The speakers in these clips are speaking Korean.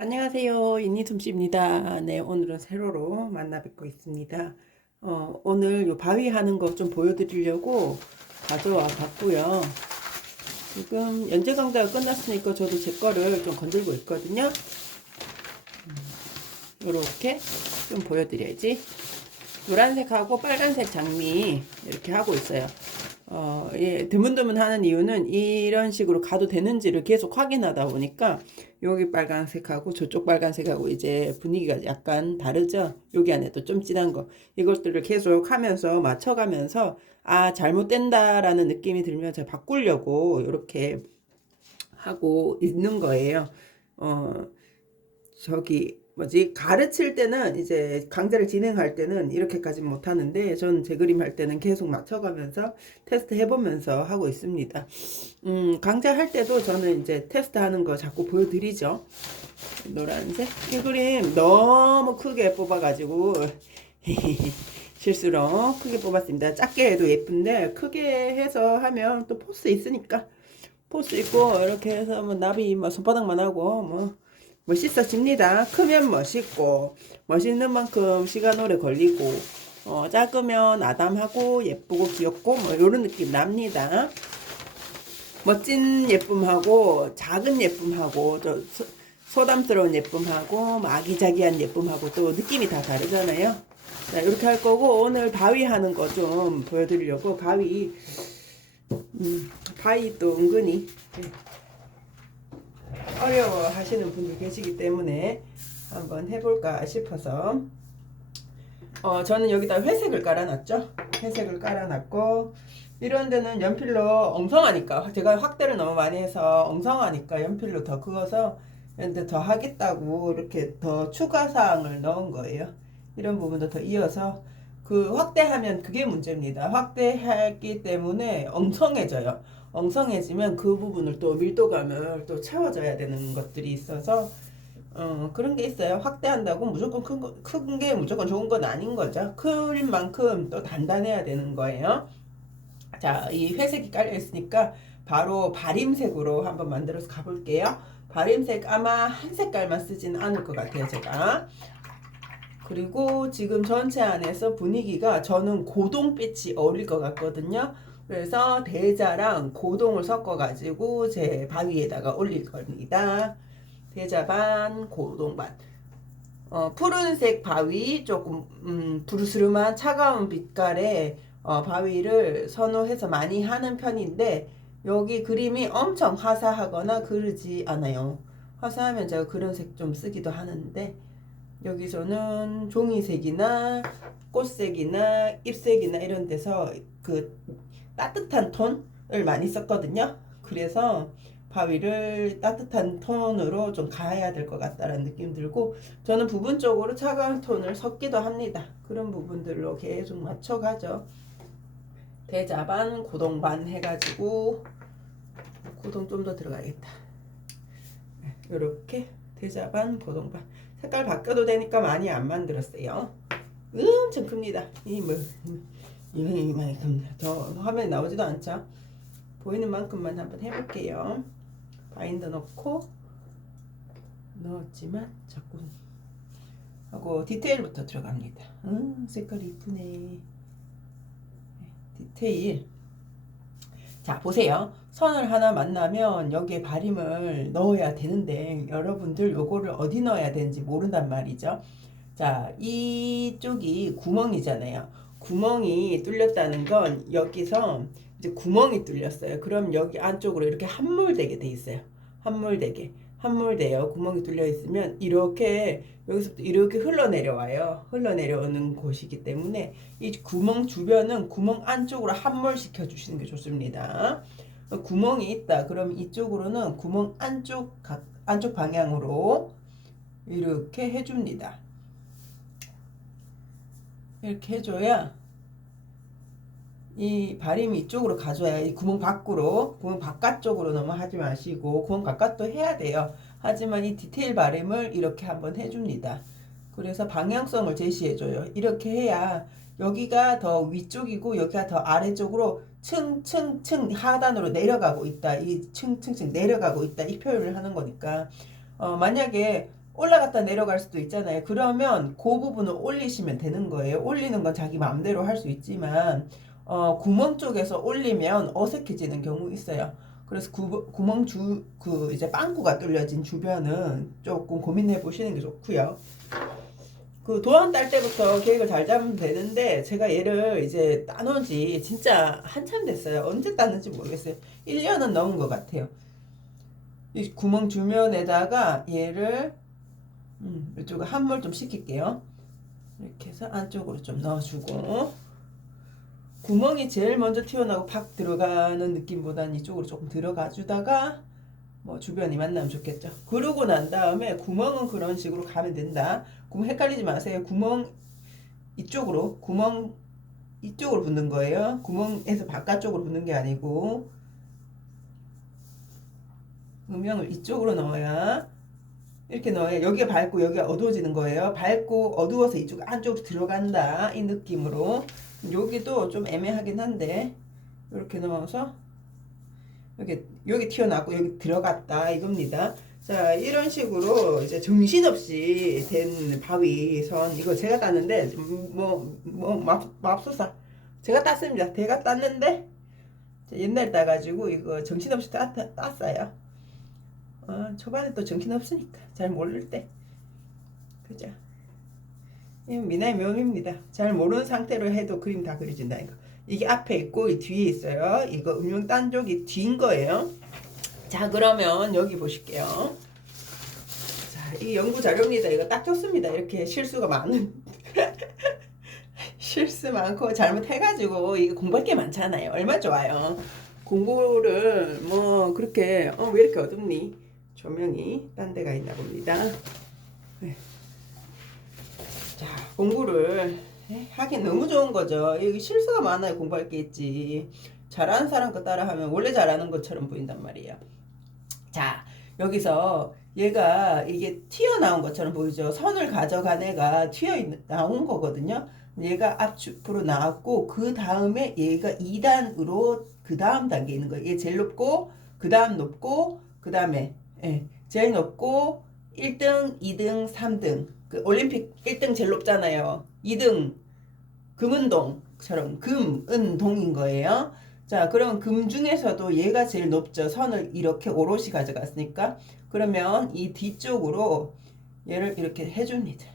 안녕하세요. 인니솜씨입니다. 네, 오늘은 세로로 만나 뵙고 있습니다. 오늘 요 바위 하는 거 좀 보여드리려고 가져와 봤고요. 지금 연재 강좌가 끝났으니까 저도 제 거를 좀 건들고 있거든요. 요렇게 좀 보여드려야지. 노란색하고 빨간색 장미 이렇게 하고 있어요. 예, 드문드문 하는 이유는 이런 식으로 가도 되는지를 계속 확인하다 보니까 여기 빨간색하고 저쪽 빨간색하고 이제 분위기가 약간 다르죠. 여기 안에도 좀 진한 거 이것들을 계속 하면서 맞춰가면서 잘못된다라는 느낌이 들면 제가 바꾸려고 이렇게 하고 있는 거예요. 어, 저기 뭐지 가르칠 때는 이제 강좌를 진행할 때는 이렇게까지 못 하는데 전 제 그림 할 때는 계속 맞춰가면서 테스트 해보면서 하고 있습니다. 강좌 할 때도 저는 이제 테스트 하는 거 자꾸 보여드리죠. 노란색 이 그림 너무 크게 뽑아가지고 실수로 크게 뽑았습니다. 작게 해도 예쁜데 크게 해서 하면 또 포스 있으니까 포스 있고 이렇게 해서 뭐 나비 뭐 손바닥만 하고 뭐 멋있어집니다. 크면 멋있고 멋있는 만큼 시간 오래 걸리고 작으면 아담하고 예쁘고 귀엽고 뭐 이런 느낌 납니다. 멋진 예쁨하고 작은 예쁨하고 소담스러운 예쁨하고 뭐 아기자기한 예쁨하고 또 느낌이 다 다르잖아요. 자, 이렇게 할 거고 오늘 바위 하는 거 좀 보여드리려고 바위 또 은근히 어려워 하시는 분들 계시기 때문에 한번 해볼까 싶어서 저는 여기다 회색을 깔아놨죠. 회색을 깔아놨고 이런 데는 연필로 엉성하니까 제가 확대를 너무 많이 해서 엉성하니까 연필로 더 그어서 이런데 더 하겠다고 이렇게 더 추가 사항을 넣은 거예요. 이런 부분도 더 이어서 그 확대하면 그게 문제입니다. 확대했기 때문에 엉성해져요. 엉성해지면 그 부분을 또 밀도감을 또 채워줘야 되는 것들이 있어서 그런 게 있어요. 확대한다고 무조건 큰 게 무조건 좋은 건 아닌 거죠. 큰 만큼 또 단단해야 되는 거예요. 자, 이 회색이 깔려 있으니까 바로 바림색으로 한번 만들어서 가볼게요. 바림색 아마 한 색깔만 쓰진 않을 것 같아요, 제가. 그리고 지금 전체 안에서 분위기가 저는 고동빛이 어울릴 것 같거든요. 그래서 대자랑 고동을 섞어가지고 제 바위에다가 올릴 겁니다. 대자 반, 고동 반. 푸른색 바위, 조금 부르스름한 차가운 빛깔의 바위를 선호해서 많이 하는 편인데 여기 그림이 엄청 화사하거나 그러지 않아요. 화사하면 제가 그런 색 좀 쓰기도 하는데 여기서는 종이색이나 꽃색이나 잎색이나 이런 데서 그 따뜻한 톤을 많이 썼거든요. 그래서 바위를 따뜻한 톤으로 좀 가야 될 것 같다라는 느낌 들고 저는 부분적으로 차가운 톤을 섞기도 합니다. 그런 부분들로 계속 맞춰가죠. 대자반, 고동반 해가지고 고동 좀 더 들어가겠다. 이렇게 대자반, 고동반 색깔 바뀌어도 되니까 많이 안 만들었어요. 엄청 큽니다. 이만큼 더 화면에 나오지도 않죠. 보이는 만큼만 한번 해볼게요. 바인더 넣고 넣었지만 자꾸 하고 디테일부터 들어갑니다. 색깔이 이쁘네. 디테일. 자, 보세요. 선을 하나 만나면 여기에 바림을 넣어야 되는데 여러분들 요거를 어디 넣어야 되는지 모른단 말이죠. 자, 이쪽이 구멍이잖아요. 구멍이 뚫렸다는 건 여기서 이제 구멍이 뚫렸어요. 그럼 여기 안쪽으로 이렇게 함몰되게 돼 있어요. 함몰되게. 함몰돼요. 구멍이 뚫려 있으면 이렇게 여기서부터 이렇게 흘러내려와요. 흘러내려오는 곳이기 때문에 이 구멍 주변은 구멍 안쪽으로 함몰시켜 주시는 게 좋습니다. 구멍이 있다. 그럼 이쪽으로는 구멍 안쪽 방향으로 이렇게 해줍니다. 이렇게 해줘야 이 바람이 이쪽으로 가줘야 이 구멍 밖으로 구멍 바깥쪽으로 너무 하지 마시고 구멍 바깥도 해야 돼요. 하지만 이 디테일 바람을 이렇게 한번 해줍니다. 그래서 방향성을 제시해줘요. 이렇게 해야 여기가 더 위쪽이고 여기가 더 아래쪽으로 층층층 하단으로 내려가고 있다. 이 층층층 내려가고 있다. 이 표현을 하는 거니까 만약에 올라갔다 내려갈 수도 있잖아요. 그러면 그 부분을 올리시면 되는 거예요. 올리는 건 자기 마음대로 할 수 있지만 구멍 쪽에서 올리면 어색해지는 경우 있어요. 그래서 구멍 이제 빵꾸가 뚫려진 주변은 조금 고민해 보시는 게 좋고요. 그 도안 딸 때부터 계획을 잘 잡으면 되는데 제가 얘를 이제 따놓은 지 진짜 한참 됐어요. 언제 땄는지 모르겠어요. 1년은 넘은 것 같아요. 이 구멍 주변에다가 얘를 이쪽에 함몰 좀 시킬게요. 이렇게 해서 안쪽으로 좀 넣어주고 구멍이 제일 먼저 튀어나오고 팍 들어가는 느낌보다는 이쪽으로 조금 들어가 주다가 뭐 주변이 만나면 좋겠죠. 그러고 난 다음에 구멍은 그런 식으로 가면 된다. 구멍 헷갈리지 마세요. 구멍 이쪽으로 붓는 거예요. 구멍에서 바깥쪽으로 붓는 게 아니고 음영을 이쪽으로 넣어야 이렇게 넣어야 여기가 밝고 여기가 어두워지는 거예요. 밝고 어두워서 이쪽 안쪽으로 들어간다 이 느낌으로. 여기도 좀 애매하긴 한데 이렇게 넣어서 여기 튀어나왔고 여기 들어갔다 이겁니다. 자, 이런 식으로 이제 정신없이 된 바위선 이거 제가 땄는데 맙소사 제가 땄습니다. 제가 땄는데 옛날 따가지고 이거 정신없이 땄어요. 초반에 또 정신없으니까 잘 모를 때 그죠? 미나의 묘미입니다. 잘 모르는 상태로 해도 그림 다 그려진다 이거. 이게 앞에 있고 이 뒤에 있어요. 이거 음영 딴 쪽이 뒤인 거예요. 자, 그러면 여기 보실게요. 자, 이 연구 자료입니다. 이거 딱 좋습니다. 이렇게 실수가 많은 실수 많고 잘못해가지고 이거 공부할 게 많잖아요. 얼마 좋아요. 공부를 뭐 그렇게 왜 이렇게 어둡니? 조명이 딴 데가 있나 봅니다. 네. 자, 공부를 하긴 너무 좋은 거죠. 여기 실수가 많아요. 공부할 게 있지. 잘하는 사람 거 따라하면 원래 잘하는 것처럼 보인단 말이에요. 자, 여기서 얘가 이게 튀어나온 것처럼 보이죠. 선을 가져간 애가 튀어나온 거거든요. 얘가 앞으로 나왔고 그 다음에 얘가 2단으로 그 다음 단계에 있는 거예요. 얘 제일 높고 그 다음 높고 그 다음에 제일 높고 1등, 2등, 3등 그 올림픽 1등 제일 높잖아요. 2등 금은동처럼 금은동인 거예요. 자, 그럼 금 중에서도 얘가 제일 높죠. 선을 이렇게 오롯이 가져갔으니까. 그러면 이 뒤쪽으로 얘를 이렇게 해줍니다.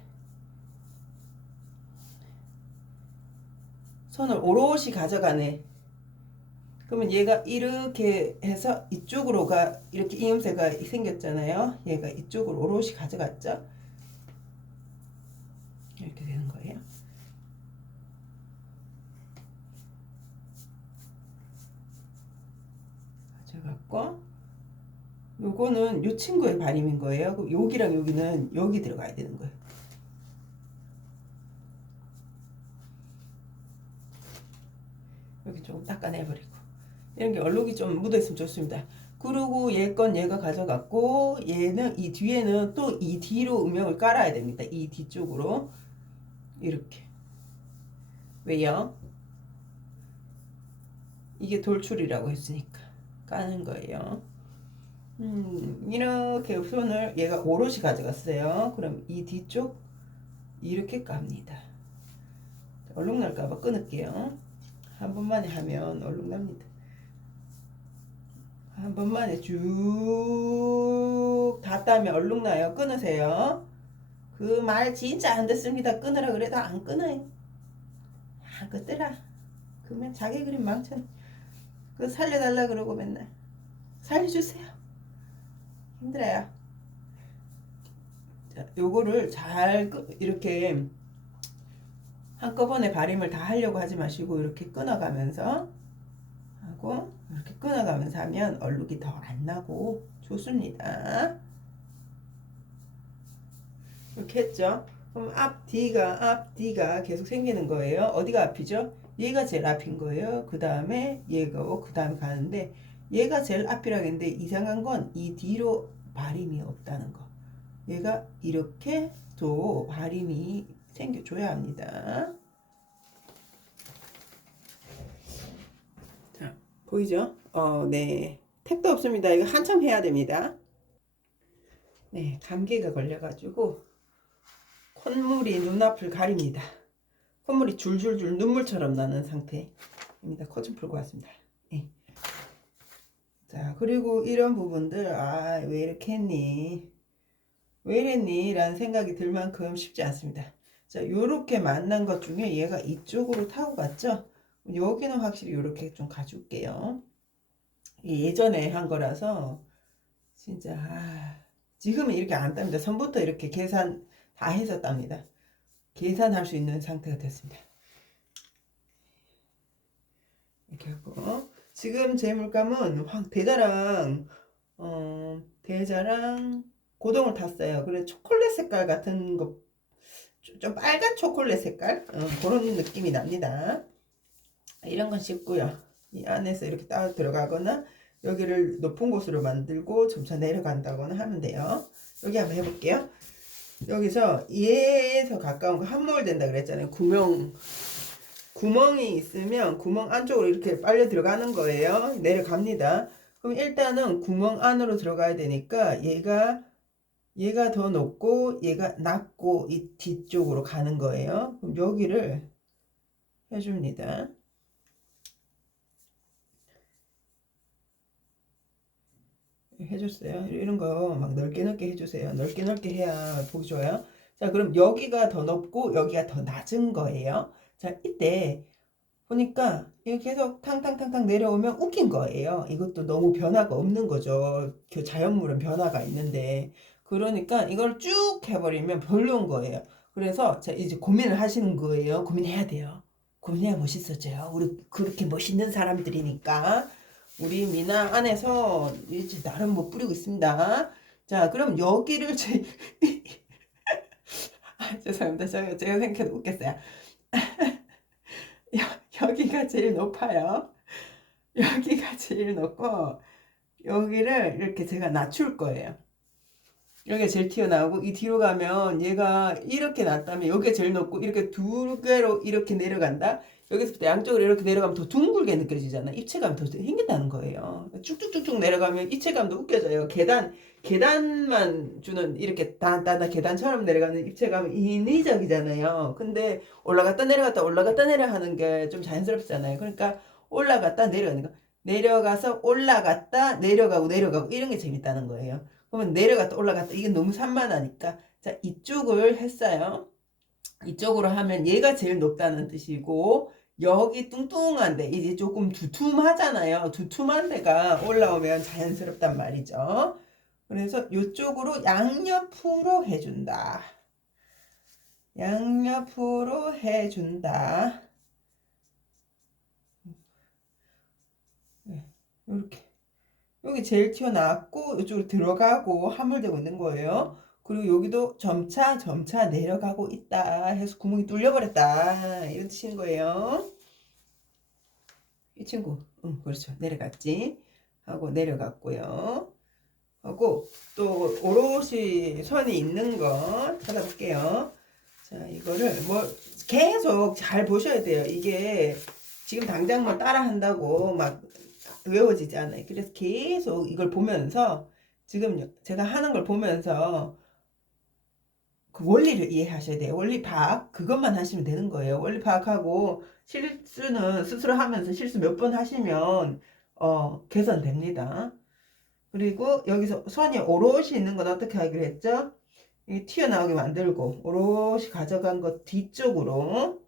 선을 오롯이 가져가네. 그러면 얘가 이렇게 해서 이쪽으로가 이렇게 이음새가 생겼잖아요. 얘가 이쪽으로 오롯이 가져갔죠. 이렇게 되는 거예요. 가져갔고 요거는 요 친구의 발임인 거예요. 여기랑 여기는 여기 들어가야 되는 거예요. 여기 조금 닦아내버리고 이런 게 얼룩이 좀 묻어있으면 좋습니다. 그리고 얘 건 얘가 가져갔고 얘는 이 뒤에는 또 이 뒤로 음영을 깔아야 됩니다. 이 뒤쪽으로 이렇게. 왜요? 이게 돌출이라고 했으니까 까는 거예요. 이렇게 손을 얘가 오롯이 가져갔어요. 그럼 이 뒤쪽 이렇게 깝니다. 얼룩 날까봐 끊을게요. 한 번만에 하면 얼룩 납니다. 한 번만에 쭉 다 따면 얼룩 나요. 끊으세요. 그 말 진짜 안 듣습니다. 끊으라 그래도 안 끊어요. 안 끊더라. 그러면 자기 그림 망쳐. 그 살려달라 그러고 맨날 살려주세요. 힘들어요. 자, 요거를 잘 이렇게 한꺼번에 발림을 다 하려고 하지 마시고 이렇게 끊어가면서 하고 이렇게 끊어가면서 하면 얼룩이 더 안 나고 좋습니다. 이렇게 했죠. 그럼 앞뒤가 계속 생기는 거예요. 어디가 앞이죠? 얘가 제일 앞인 거예요. 그 다음에 얘가 그 다음에 가는데 얘가 제일 앞이라고 했는데 이상한 건 이 뒤로 발림이 없다는 거. 얘가 이렇게 또 발림이 생겨줘야 합니다. 자, 보이죠? 네. 택도 없습니다. 이거 한참 해야 됩니다. 네, 감기가 걸려가지고 콧물이 눈앞을 가립니다. 콧물이 줄줄줄 눈물처럼 나는 상태입니다. 코 좀 풀고 왔습니다. 네. 자, 그리고 이런 부분들, 아, 왜 이렇게 했니? 왜 이랬니? 라는 생각이 들 만큼 쉽지 않습니다. 자, 요렇게 만난 것 중에 얘가 이쪽으로 타고 갔죠? 여기는 확실히 요렇게 좀 가줄게요. 예전에 한 거라서, 진짜, 지금은 이렇게 안 땁니다. 선부터 이렇게 계산 다 해서 땁니다. 계산할 수 있는 상태가 됐습니다. 이렇게 하고, 지금 제 물감은 대자랑 고동을 탔어요. 그래서 초콜릿 색깔 같은 거, 좀 빨간 초콜릿 색깔? 그런 느낌이 납니다. 이런 건 쉽고요. 이 안에서 이렇게 딱 들어가거나 여기를 높은 곳으로 만들고 점차 내려간다거나 하면 돼요. 여기 한번 해볼게요. 여기서 얘에서 가까운 거 함몰 된다 그랬잖아요. 구멍이 있으면 구멍 안쪽으로 이렇게 빨려 들어가는 거예요. 내려갑니다. 그럼 일단은 구멍 안으로 들어가야 되니까 얘가 더 높고 얘가 낮고 이 뒤쪽으로 가는 거예요. 그럼 여기를 해줍니다. 해줬어요. 이런 거 막 넓게 넓게 해주세요. 넓게 넓게 해야 보기 좋아요. 자, 그럼 여기가 더 높고 여기가 더 낮은 거예요. 자, 이때 보니까 이렇게 계속 탕탕탕탕 내려오면 웃긴 거예요. 이것도 너무 변화가 없는 거죠. 그 자연물은 변화가 있는데. 그러니까 이걸 쭉 해버리면 별로인 거예요. 그래서 자, 이제 고민을 하시는 거예요. 고민해야 돼요. 고민해야 멋있어져요. 우리 그렇게 멋있는 사람들이니까. 우리 미나 안에서 이제 나름 못 부리고 있습니다. 자, 그럼 여기를 죄송합니다. 제가 생각해도 웃겠어요. 여기가 제일 높아요. 여기가 제일 높고 여기를 이렇게 제가 낮출 거예요. 여기가 제일 튀어나오고 이 뒤로 가면 얘가 이렇게 낮다면 여기가 제일 높고 이렇게 두 개로 이렇게 내려간다. 여기서부터 양쪽으로 이렇게 내려가면 더 둥글게 느껴지잖아. 입체감이 더 생긴다는 거예요. 쭉쭉쭉쭉 내려가면 입체감도 웃겨져요. 계단만 주는 이렇게 단단한 계단처럼 내려가는 입체감은 인위적이잖아요. 근데 올라갔다 내려 하는 게 좀 자연스럽잖아요. 그러니까 올라갔다 내려가는 거. 내려가서 올라갔다 내려가고 이런 게 재밌다는 거예요. 그러면 내려갔다 올라갔다 이게 너무 산만하니까 자 이쪽을 했어요. 이쪽으로 하면 얘가 제일 높다는 뜻이고 여기 뚱뚱한데 이제 조금 두툼하잖아요. 두툼한 데가 올라오면 자연스럽단 말이죠. 그래서 이쪽으로 양옆으로 해준다. 양옆으로 해준다. 네, 이렇게 여기 제일 튀어나왔고 이쪽으로 들어가고 함몰되고 있는 거예요. 그리고 여기도 점차 내려가고 있다 해서 구멍이 뚫려버렸다 이런 뜻인 거예요. 이 친구 그렇죠. 내려갔지 하고 내려갔고요. 하고 또 오롯이 선이 있는 거 찾아볼게요. 자, 이거를 뭐 계속 잘 보셔야 돼요. 이게 지금 당장 뭐 따라 한다고 막 외워지지 않아요. 그래서 계속 이걸 보면서 지금 제가 하는 걸 보면서 그 원리를 이해하셔야 돼요. 원리 파악 그것만 하시면 되는 거예요. 원리 파악하고 실수는 스스로 하면서 실수 몇 번 하시면 개선됩니다. 그리고 여기서 선이 오롯이 있는 건 어떻게 하기로 했죠? 이 튀어나오게 만들고 오롯이 가져간 것 뒤쪽을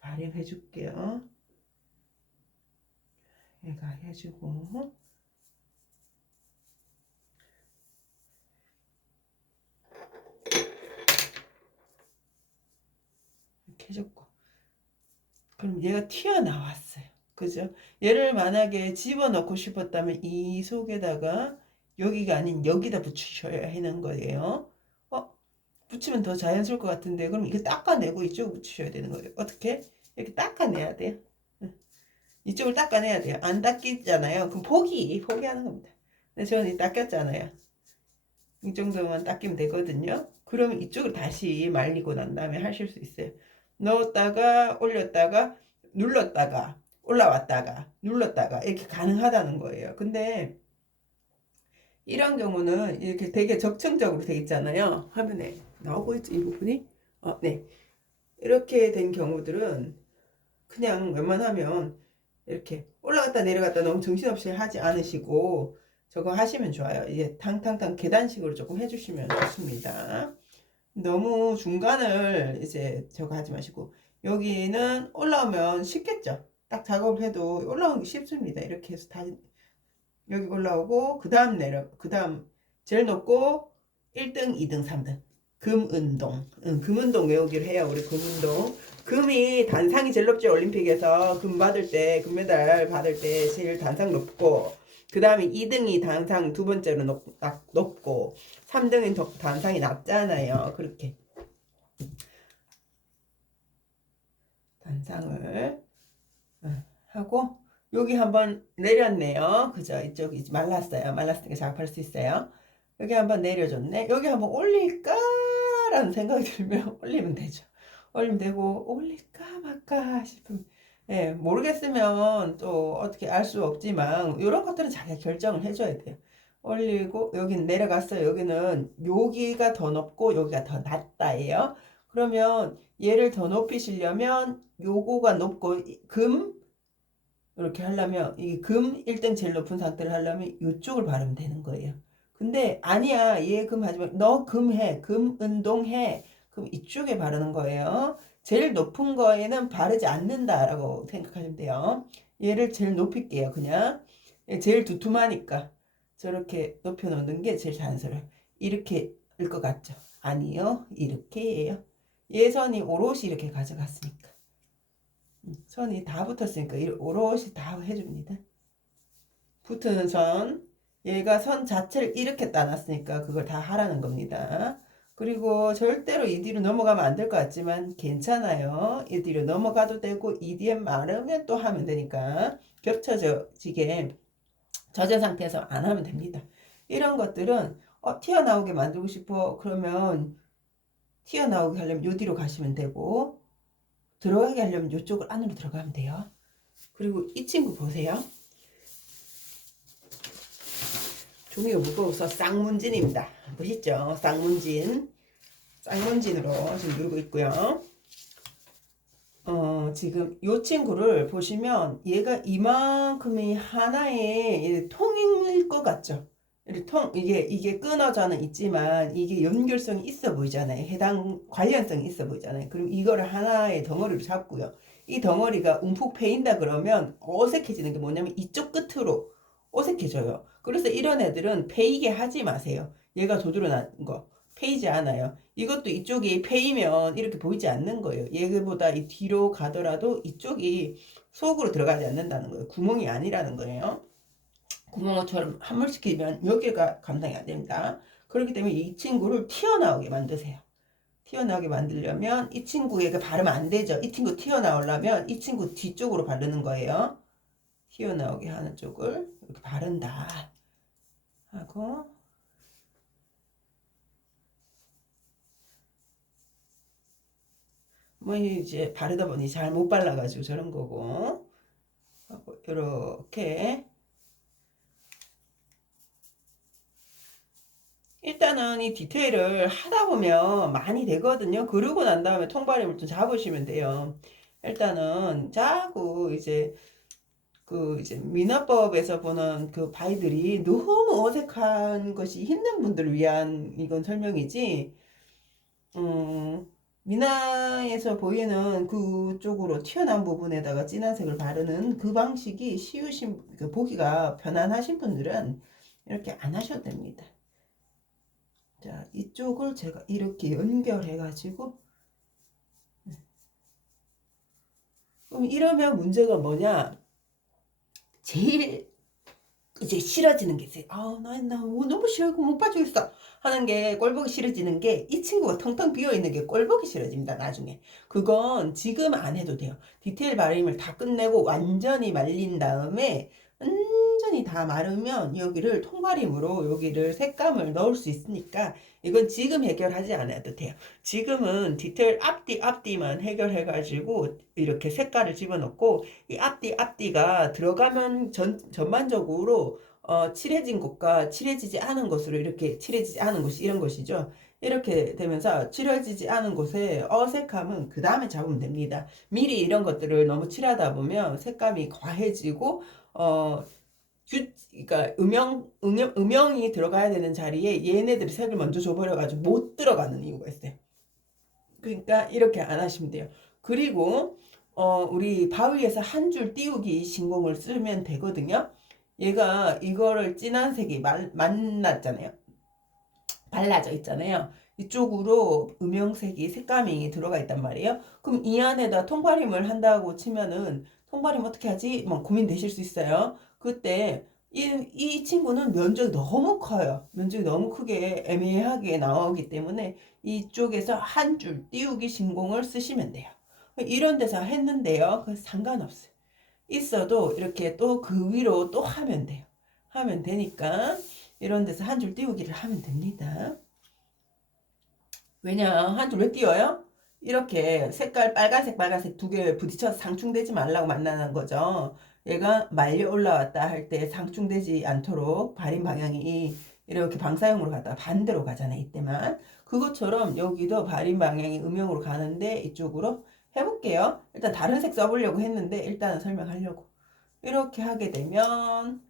발현해 줄게요. 얘가 해주고 이렇게 해줬고 그럼 얘가 튀어나왔어요. 그죠? 얘를 만약에 집어넣고 싶었다면 이 속에다가 여기가 아닌 여기다 붙이셔야 하는 거예요. 붙이면 더 자연스러울 것 같은데 그럼 이거 닦아내고 이쪽을 붙이셔야 되는 거예요. 어떻게? 이렇게 닦아내야 돼요. 이쪽을 닦아내야 돼요. 안 닦이잖아요. 그럼 포기하는 겁니다. 근데 저는 닦였잖아요. 이 정도만 닦이면 되거든요. 그러면 이쪽을 다시 말리고 난 다음에 하실 수 있어요. 넣었다가 올렸다가 눌렀다가 올라왔다가 눌렀다가 이렇게 가능하다는 거예요. 근데 이런 경우는 이렇게 되게 적층적으로 돼 있잖아요. 화면에 나오고 있지, 이 부분이. 네. 이렇게 된 경우들은 그냥 웬만하면 이렇게 올라갔다 내려갔다 너무 정신없이 하지 않으시고 저거 하시면 좋아요. 이제 탕탕탕 계단식으로 조금 해주시면 좋습니다. 너무 중간을 이제 저거 하지 마시고 여기는 올라오면 쉽겠죠. 딱 작업을 해도 올라오기 쉽습니다. 이렇게 해서 다 여기 올라오고 그 다음 내려 그 다음 제일 높고 1등 2등 3등 금은동 금은동 외우기를 해요. 우리 금은동 금이 단상이 제일 높죠. 올림픽에서 금 받을 때 금메달 받을 때 제일 단상 높고 그 다음에 2등이 단상 두 번째로 높고 3등은 단상이 낮잖아요. 그렇게 단상을 하고 여기 한번 내렸네요. 그죠? 이쪽이 말랐어요. 말랐으니까 작업할 수 있어요. 여기 한번 내려줬네. 여기 한번 올릴까? 라는 생각이 들면 올리면 되죠. 올리면 되고 올릴까 말까 싶으면 예, 모르겠으면 또 어떻게 알 수 없지만 이런 것들은 자기가 결정을 해줘야 돼요. 올리고 여기는 내려갔어요. 여기는 여기가 더 높고 여기가 더 낮다예요. 그러면 얘를 더 높이시려면 요거가 높고 금 이렇게 하려면 이 금 1등 제일 높은 상태를 하려면 이쪽을 바르면 되는 거예요. 근데 아니야 얘 금 하지 마. 너 금 해. 금 운동해. 그럼 이쪽에 바르는 거예요. 제일 높은 거에는 바르지 않는다라고 생각하시면 돼요. 얘를 제일 높일게요. 그냥 제일 두툼하니까 저렇게 높여 놓는 게 제일 자연스러워요. 이렇게일 것 같죠? 아니요. 이렇게예요. 얘 선이 오롯이 이렇게 가져갔으니까. 선이 다 붙었으니까 오롯이 다 해줍니다. 붙은 선 얘가 선 자체를 이렇게 따놨으니까 그걸 다 하라는 겁니다. 그리고 절대로 이 뒤로 넘어가면 안 될 것 같지만 괜찮아요. 이 뒤로 넘어가도 되고 이 뒤에 마르면 또 하면 되니까 겹쳐지게 젖은 상태에서 안 하면 됩니다. 이런 것들은 튀어나오게 만들고 싶어 그러면 튀어나오게 하려면 요 뒤로 가시면 되고 들어가게 하려면 이쪽을 안으로 들어가면 돼요. 그리고 이 친구 보세요. 종이가 무거워서 쌍문진입니다. 보시죠? 쌍문진. 쌍문진으로 지금 누르고 있고요. 지금 이 친구를 보시면 얘가 이만큼이 하나의 통일 것 같죠? 이게 끊어져는 있지만 이게 연결성이 있어 보이잖아요. 해당 관련성이 있어 보이잖아요. 그럼 이거를 하나의 덩어리로 잡고요. 이 덩어리가 움푹 패인다 그러면 어색해지는 게 뭐냐면 이쪽 끝으로 어색해져요. 그래서 이런 애들은 패이게 하지 마세요. 얘가 도드로 난 거. 패이지 않아요. 이것도 이쪽이 패이면 이렇게 보이지 않는 거예요. 얘보다 이 뒤로 가더라도 이쪽이 속으로 들어가지 않는다는 거예요. 구멍이 아니라는 거예요. 구멍어처럼 함몰시키면 여기가 감당이 안 됩니다. 그렇기 때문에 이 친구를 튀어나오게 만드세요. 튀어나오게 만들려면 이 친구에게 바르면 안 되죠. 이 친구 튀어나오려면 이 친구 뒤쪽으로 바르는 거예요. 튀어나오게 하는 쪽을 이렇게 바른다 하고 뭐 이제 바르다 보니 잘 못 발라가지고 저런 거고 이렇게 일단은 이 디테일을 하다 보면 많이 되거든요. 그러고 난 다음에 통발림을 좀 잡으시면 돼요. 일단은 자꾸 이제 이제 민화법에서 보는 그 바위들이 너무 어색한 것이 힘든 분들을 위한 이건 설명이지. 미나에서 보이는 그쪽으로 튀어나온 부분에다가 진한 색을 바르는 그 방식이 쉬우신, 보기가 편안하신 분들은 이렇게 안 하셔도 됩니다. 자, 이쪽을 제가 이렇게 연결해 가지고 그럼 이러면 문제가 뭐냐? 제일 이제 싫어지는 게 있어요. 나 너무 싫어. 못 봐주겠어. 하는 게 꼴보기 싫어지는 게 이 친구가 텅텅 비어 있는 게 꼴보기 싫어집니다. 나중에. 그건 지금 안 해도 돼요. 디테일 바르임을 다 끝내고 완전히 말린 다음에 완전히 다 마르면 여기를 통바림으로 여기를 색감을 넣을 수 있으니까 이건 지금 해결하지 않아도 돼요. 지금은 디테일 앞뒤만 해결해가지고 이렇게 색깔을 집어넣고 이 앞뒤가 들어가면 전반적으로 칠해진 곳과 칠해지지 않은 곳으로 이렇게 칠해지지 않은 곳이 이런 것이죠. 이렇게 되면서 칠해지지 않은 곳에 어색함은 그 다음에 잡으면 됩니다. 미리 이런 것들을 너무 칠하다 보면 색감이 과해지고 그러니까 음영이 들어가야 되는 자리에 얘네들이 색을 먼저 줘버려가지고 못 들어가는 이유가 있어요. 그러니까 이렇게 안 하시면 돼요. 그리고 우리 바위에서 한 줄 띄우기 신공을 쓰면 되거든요. 얘가 이거를 진한 색이 만났잖아요. 발라져 있잖아요. 이쪽으로 음영색이 색감이 들어가 있단 말이에요. 그럼 이 안에다 통발임을 한다고 치면은 통발임 어떻게 하지? 뭐 고민되실 수 있어요. 그때 이 친구는 면적이 너무 커요. 면적이 너무 크게 애매하게 나오기 때문에 이쪽에서 한 줄 띄우기 신공을 쓰시면 돼요. 이런 데서 했는데요. 그래서 상관없어요. 있어도 이렇게 또 그 위로 또 하면 돼요. 하면 되니까 이런 데서 한 줄 띄우기를 하면 됩니다. 왜냐 한 줄 왜 띄워요? 이렇게 색깔 빨간색 두 개 부딪혀서 상충되지 말라고 만나는 거죠. 얘가 말려 올라왔다 할 때 상충되지 않도록 발인 방향이 이렇게 방사형으로 갔다가 반대로 가잖아요. 이때만. 그것처럼 여기도 발인 방향이 음영으로 가는데 이쪽으로 해볼게요. 일단 다른 색 써보려고 했는데 일단은 설명하려고. 이렇게 하게 되면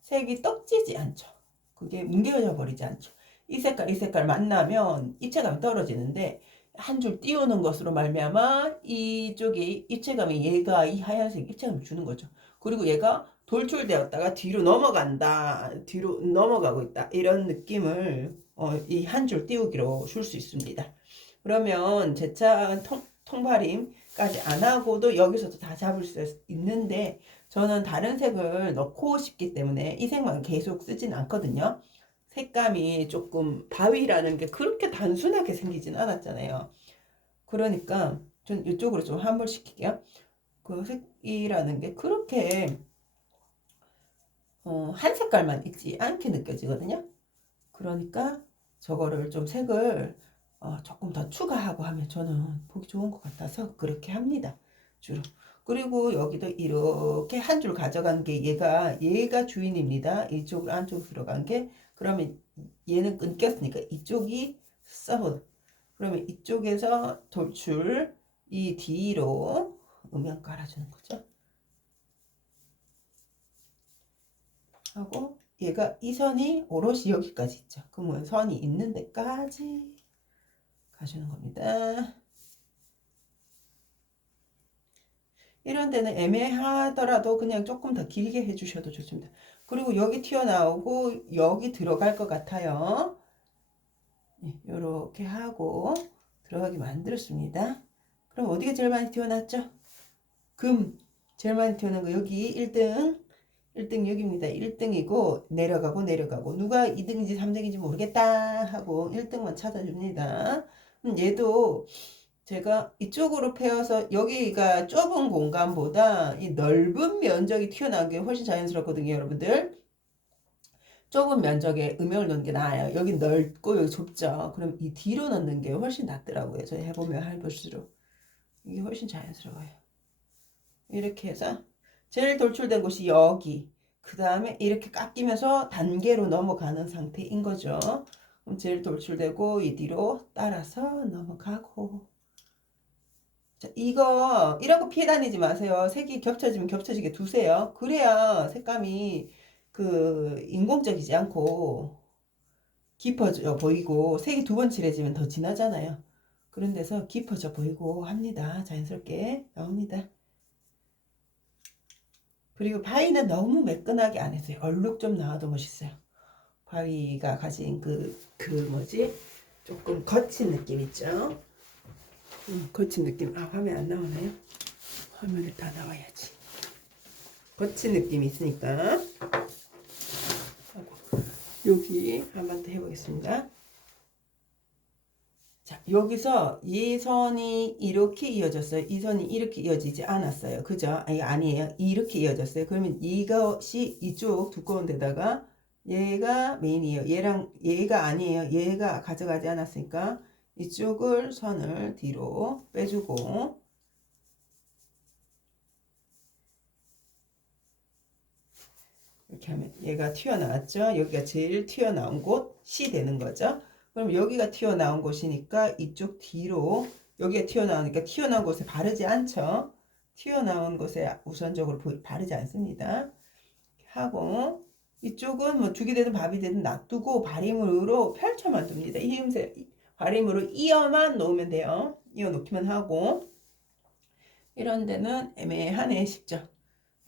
색이 떡지지 않죠. 그게 뭉개져 버리지 않죠. 이 색깔 만나면 입체감이 떨어지는데 한 줄 띄우는 것으로 말미암아 이쪽이 입체감이 얘가 이 하얀색 입체감을 주는 거죠. 그리고 얘가 돌출되었다가 뒤로 넘어간다. 뒤로 넘어가고 있다. 이런 느낌을 이 한 줄 띄우기로 줄 수 있습니다. 그러면 제차 통발임까지 안 하고도 여기서도 다 잡을 수 있는데 저는 다른 색을 넣고 싶기 때문에 이 색만 계속 쓰진 않거든요. 색감이 조금 바위라는 게 그렇게 단순하게 생기진 않았잖아요. 그러니까 전 이쪽으로 좀 환불시킬게요. 그 색이라는 게 그렇게 한 색깔만 있지 않게 느껴지거든요. 그러니까 저거를 좀 색을 조금 더 추가하고 하면 저는 보기 좋은 것 같아서 그렇게 합니다. 주로. 그리고 여기도 이렇게 한 줄 가져간 게 얘가 주인입니다. 이쪽으로 안쪽으로 들어간 게 그러면 얘는 끊겼으니까 이쪽이 서브. 그러면 이쪽에서 돌출 이 뒤로 음영 깔아주는 거죠. 하고 얘가 이 선이 오롯이 여기까지 있죠. 그러면 선이 있는 데까지 가주는 겁니다. 이런 데는 애매하더라도 그냥 조금 더 길게 해주셔도 좋습니다. 그리고 여기 튀어나오고 여기 들어갈 것 같아요. 이렇게 하고 들어가게 만들었습니다. 그럼 어디가 제일 많이 튀어나왔죠? 금 제일 많이 튀어나온 거 여기 1등 1등 여기입니다. 1등이고 내려가고 누가 2등인지 3등인지 모르겠다 하고 1등만 찾아줍니다. 얘도 제가 이쪽으로 패어서 여기가 좁은 공간보다 이 넓은 면적이 튀어나온 게 훨씬 자연스럽거든요. 여러분들 좁은 면적에 음영을 넣는 게 나아요. 여기 넓고 여기 좁죠. 그럼 이 뒤로 넣는 게 훨씬 낫더라고요. 저희 해보면 해볼수록 이게 훨씬 자연스러워요. 이렇게 해서 제일 돌출된 곳이 여기 그 다음에 이렇게 깎이면서 단계로 넘어가는 상태인 거죠. 그럼 제일 돌출되고 이 뒤로 따라서 넘어가고 자, 이런 거 피해 다니지 마세요. 색이 겹쳐지면 겹쳐지게 두세요. 그래야 색감이 인공적이지 않고 깊어져 보이고 색이 두 번 칠해지면 더 진하잖아요. 그런 데서 깊어져 보이고 합니다. 자연스럽게 나옵니다. 그리고 바위는 너무 매끈하게 안 했어요. 얼룩 좀 나와도 멋있어요. 바위가 가진 뭐지? 조금 거친 느낌 있죠? 거친 느낌. 화면 안 나오나요? 화면에 다 나와야지. 거친 느낌이 있으니까. 여기 한 번 더 해보겠습니다. 자, 여기서 이 선이 이렇게 이어졌어요. 이 선이 이렇게 이어지지 않았어요. 그죠? 아니에요. 이렇게 이어졌어요. 그러면 이것이 이쪽 두꺼운 데다가 얘가 메인이에요. 얘가 아니에요. 얘가 가져가지 않았으니까 이쪽을 선을 뒤로 빼주고 이렇게 하면 얘가 튀어나왔죠. 여기가 제일 튀어나온 곳이 되는 거죠. 그럼 여기가 튀어나온 곳이니까 이쪽 뒤로 여기가 튀어나오니까 튀어나온 곳에 바르지 않죠. 튀어나온 곳에 우선적으로 바르지 않습니다. 하고 이쪽은 뭐 죽이 되든 밥이 되든 놔두고 바림으로 펼쳐만 둡니다. 이음새 바림으로 이어만 놓으면 돼요. 이어 놓기만 하고 이런 데는 애매하네 싶죠.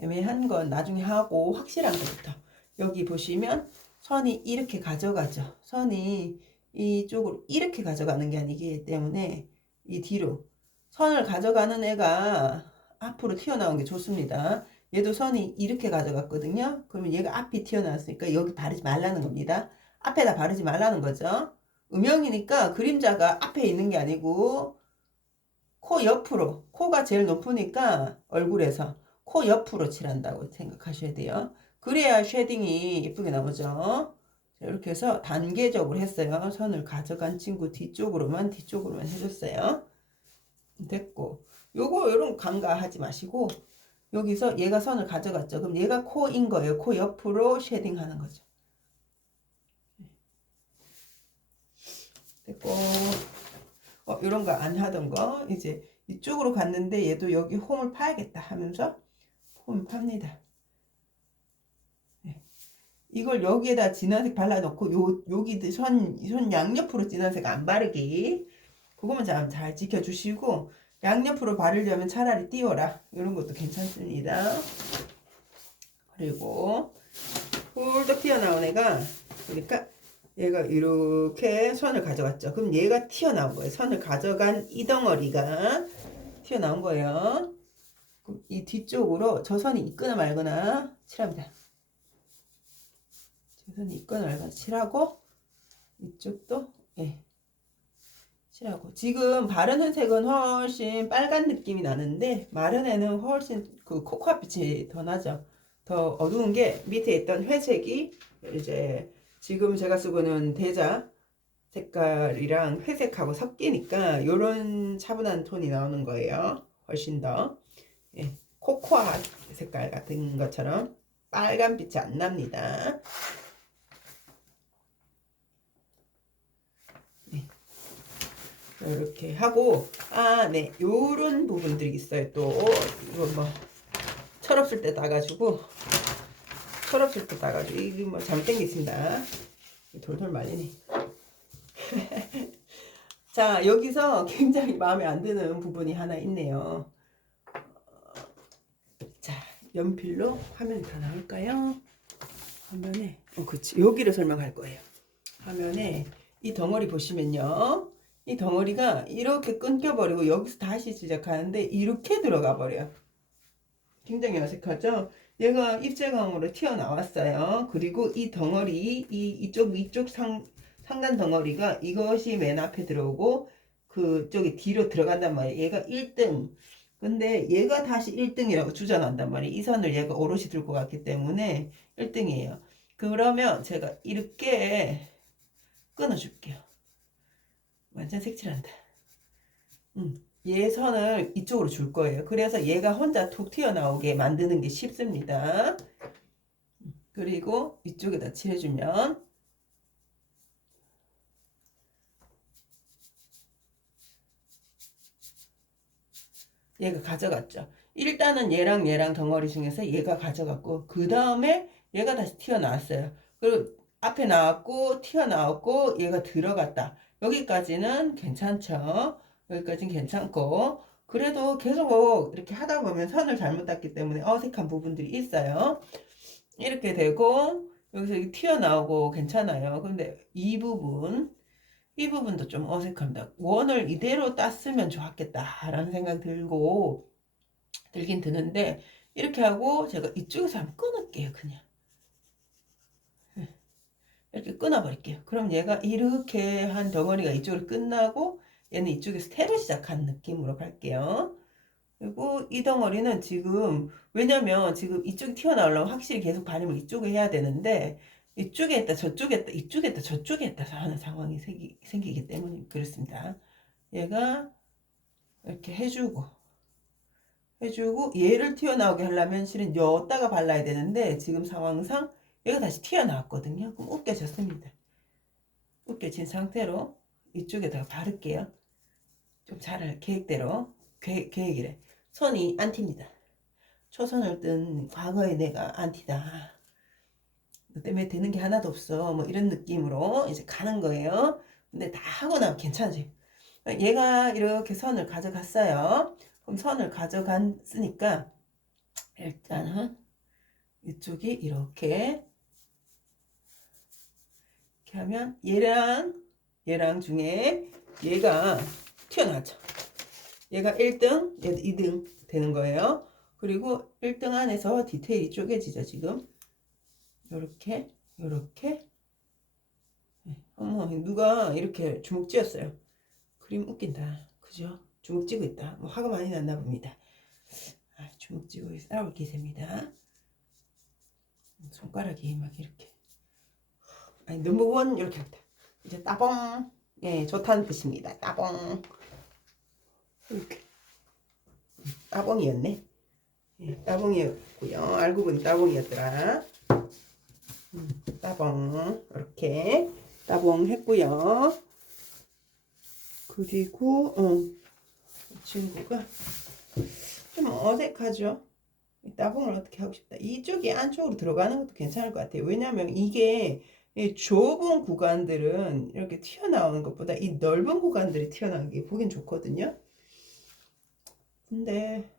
애매한 건 나중에 하고 확실한 것부터 여기 보시면 선이 이렇게 가져가죠. 선이 이쪽으로 이렇게 가져가는 게 아니기 때문에 이 뒤로 선을 가져가는 애가 앞으로 튀어나온 게 좋습니다. 얘도 선이 이렇게 가져갔거든요. 그러면 얘가 앞이 튀어나왔으니까 여기 바르지 말라는 겁니다. 앞에다 바르지 말라는 거죠. 음영이니까 그림자가 앞에 있는 게 아니고 코 옆으로, 코가 제일 높으니까 얼굴에서 코 옆으로 칠한다고 생각하셔야 돼요. 그래야 쉐딩이 예쁘게 나오죠. 이렇게 해서 단계적으로 했어요. 선을 가져간 친구 뒤쪽으로만 해줬어요. 됐고 요거 요런 간과하지 마시고 여기서 얘가 선을 가져갔죠. 그럼 얘가 코인 거예요. 코 옆으로 쉐딩하는 거죠. 됐고 이런 거 안 하던 거 이제 이쪽으로 갔는데 얘도 여기 홈을 파야겠다 하면서 홈을 팝니다. 네. 이걸 여기에다 진한색 발라놓고 여기 손 양옆으로 진한색 안 바르기 그거만 잘 지켜주시고 양옆으로 바르려면 차라리 띄워라 이런 것도 괜찮습니다. 그리고 훌쩍 튀어나온 애가 그러니까 얘가 이렇게 선을 가져갔죠. 그럼 얘가 튀어나온 거예요. 선을 가져간 이 덩어리가 튀어나온 거예요. 그럼 이 뒤쪽으로 저 선이 있거나 말거나 칠합니다. 저 선이 있거나 말거나 칠하고 이쪽도 예. 칠하고 지금 바르는 색은 훨씬 빨간 느낌이 나는데 마른 애는 훨씬 그 코코아빛이 더 나죠. 더 어두운 게 밑에 있던 회색이 이제 지금 제가 쓰고 있는 대자 색깔이랑 회색하고 섞이니까 요런 차분한 톤이 나오는 거예요. 훨씬 더 예, 코코아 색깔 같은 것처럼 빨간 빛이 안 납니다. 이렇게 하고 네 요런 부분들이 있어요. 또 이거 뭐 철없을 때 따가지고 이게 뭐 잘못된 게 있습니다. 돌돌 말리네. 자 여기서 굉장히 마음에 안 드는 부분이 하나 있네요. 자 연필로 화면이 다 나올까요? 화면에 그치 여기를 설명할 거예요. 화면에 이 덩어리 보시면요. 이 덩어리가 이렇게 끊겨버리고 여기서 다시 시작하는데 이렇게 들어가 버려요. 굉장히 어색하죠? 얘가 입체감으로 튀어나왔어요. 그리고 이 덩어리, 이쪽 상단 덩어리가 이것이 맨 앞에 들어오고 그쪽이 뒤로 들어간단 말이에요. 얘가 1등. 근데 얘가 다시 1등이라고 주장한단 말이에요. 이 선을 얘가 오롯이 들고 갔기 때문에 1등이에요. 그러면 제가 이렇게 끊어줄게요. 완전 색칠한다. 얘 선을 이쪽으로 줄 거예요. 그래서 얘가 혼자 툭 튀어나오게 만드는 게 쉽습니다. 그리고 이쪽에다 칠해주면 얘가 가져갔죠. 일단은 얘랑 덩어리 중에서 얘가 가져갔고 그 다음에 얘가 다시 튀어나왔어요. 그리고 앞에 나왔고 튀어나왔고 얘가 들어갔다. 여기까지는 괜찮죠. 여기까지는 괜찮고 그래도 계속 이렇게 하다 보면 선을 잘못 땄기 때문에 어색한 부분들이 있어요. 이렇게 되고 여기서 튀어나오고 괜찮아요. 근데 이 부분도 좀 어색합니다. 원을 이대로 땄으면 좋았겠다라는 생각 들긴 드는데 이렇게 하고 제가 이쪽에서 한번 끊을게요. 그냥 이렇게 끊어버릴게요. 그럼 얘가 이렇게 한 덩어리가 이쪽으로 끝나고 얘는 이쪽에서 새로 시작한 느낌으로 갈게요. 그리고 이 덩어리는 지금 왜냐면 지금 이쪽이 튀어나오려면 확실히 계속 바람을 이쪽에 해야 되는데 이쪽에 했다 저쪽에 했다 이쪽에 했다 저쪽에 했다 하는 상황이 생기기 때문에 그렇습니다. 얘가 이렇게 해주고 얘를 튀어나오게 하려면 실은 여기다가 발라야 되는데 지금 상황상 얘가 다시 튀어나왔거든요. 그럼 으깨졌습니다. 으깨진 상태로 이쪽에다가 바를게요. 좀 잘 계획대로 계획이래. 선이 안 튑니다. 초선을 뜬 과거의 내가 안 튀다. 너 때문에 되는 게 하나도 없어. 뭐 이런 느낌으로 이제 가는 거예요. 근데 다 하고 나면 괜찮지. 얘가 이렇게 선을 가져갔어요. 그럼 선을 가져갔으니까 일단은 이쪽이 이렇게 하면 얘랑 중에 얘가 튀어나왔죠. 얘가 1등, 얘도 2등 되는 거예요. 그리고 1등 안에서 디테일이 쪼개지죠, 지금. 요렇게. 어머, 누가 이렇게 주먹 쥐었어요. 그림 웃긴다. 그죠? 주먹 쥐고 있다. 뭐 화가 많이 났나 봅니다. 주먹 쥐고 싸울 기세입니다. 손가락이 막 이렇게. 아니, 넘버원 이렇게 한다. 이제 따봉. 예, 좋다는 뜻입니다. 따봉. 이렇게. 따봉이었네. 예, 따봉이었고요. 알고 보니 따봉이었더라. 따봉. 이렇게 따봉 했고요. 그리고 이 친구가 좀 어색하죠. 따봉을 어떻게 하고 싶다. 이쪽이 안쪽으로 들어가는 것도 괜찮을 것 같아요. 왜냐하면 이게 이 좁은 구간들은 이렇게 튀어나오는 것보다 이 넓은 구간들이 튀어나오는 게 보긴 좋거든요. 근데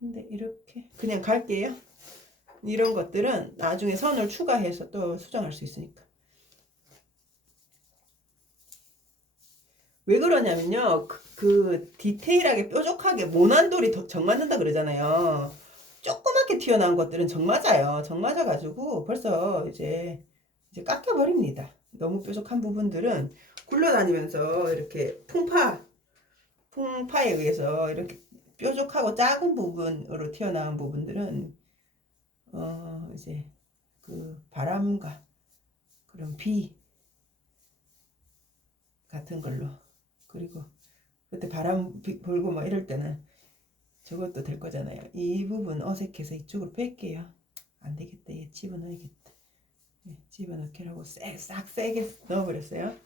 이렇게 그냥 갈게요. 이런 것들은 나중에 선을 추가해서 또 수정할 수 있으니까. 왜 그러냐면요. 그 디테일하게 뾰족하게 모난돌이 정 맞는다 그러잖아요. 조그맣게 튀어나온 것들은 정 맞아요. 정 맞아가지고 벌써 이제 깎여버립니다. 너무 뾰족한 부분들은 굴러다니면서 이렇게 풍파에 의해서 이렇게 뾰족하고 작은 부분으로 튀어나온 부분들은 이제 그 바람과 그런 비 같은 걸로, 그리고 그때 바람 불고 뭐 이럴 때는 저것도 될 거잖아요. 이 부분 어색해서 이쪽으로 뺄게요. 안 되겠다. 얘 집어넣어야겠다. 네, 집어넣기라고 싹 세게 넣어버렸어요.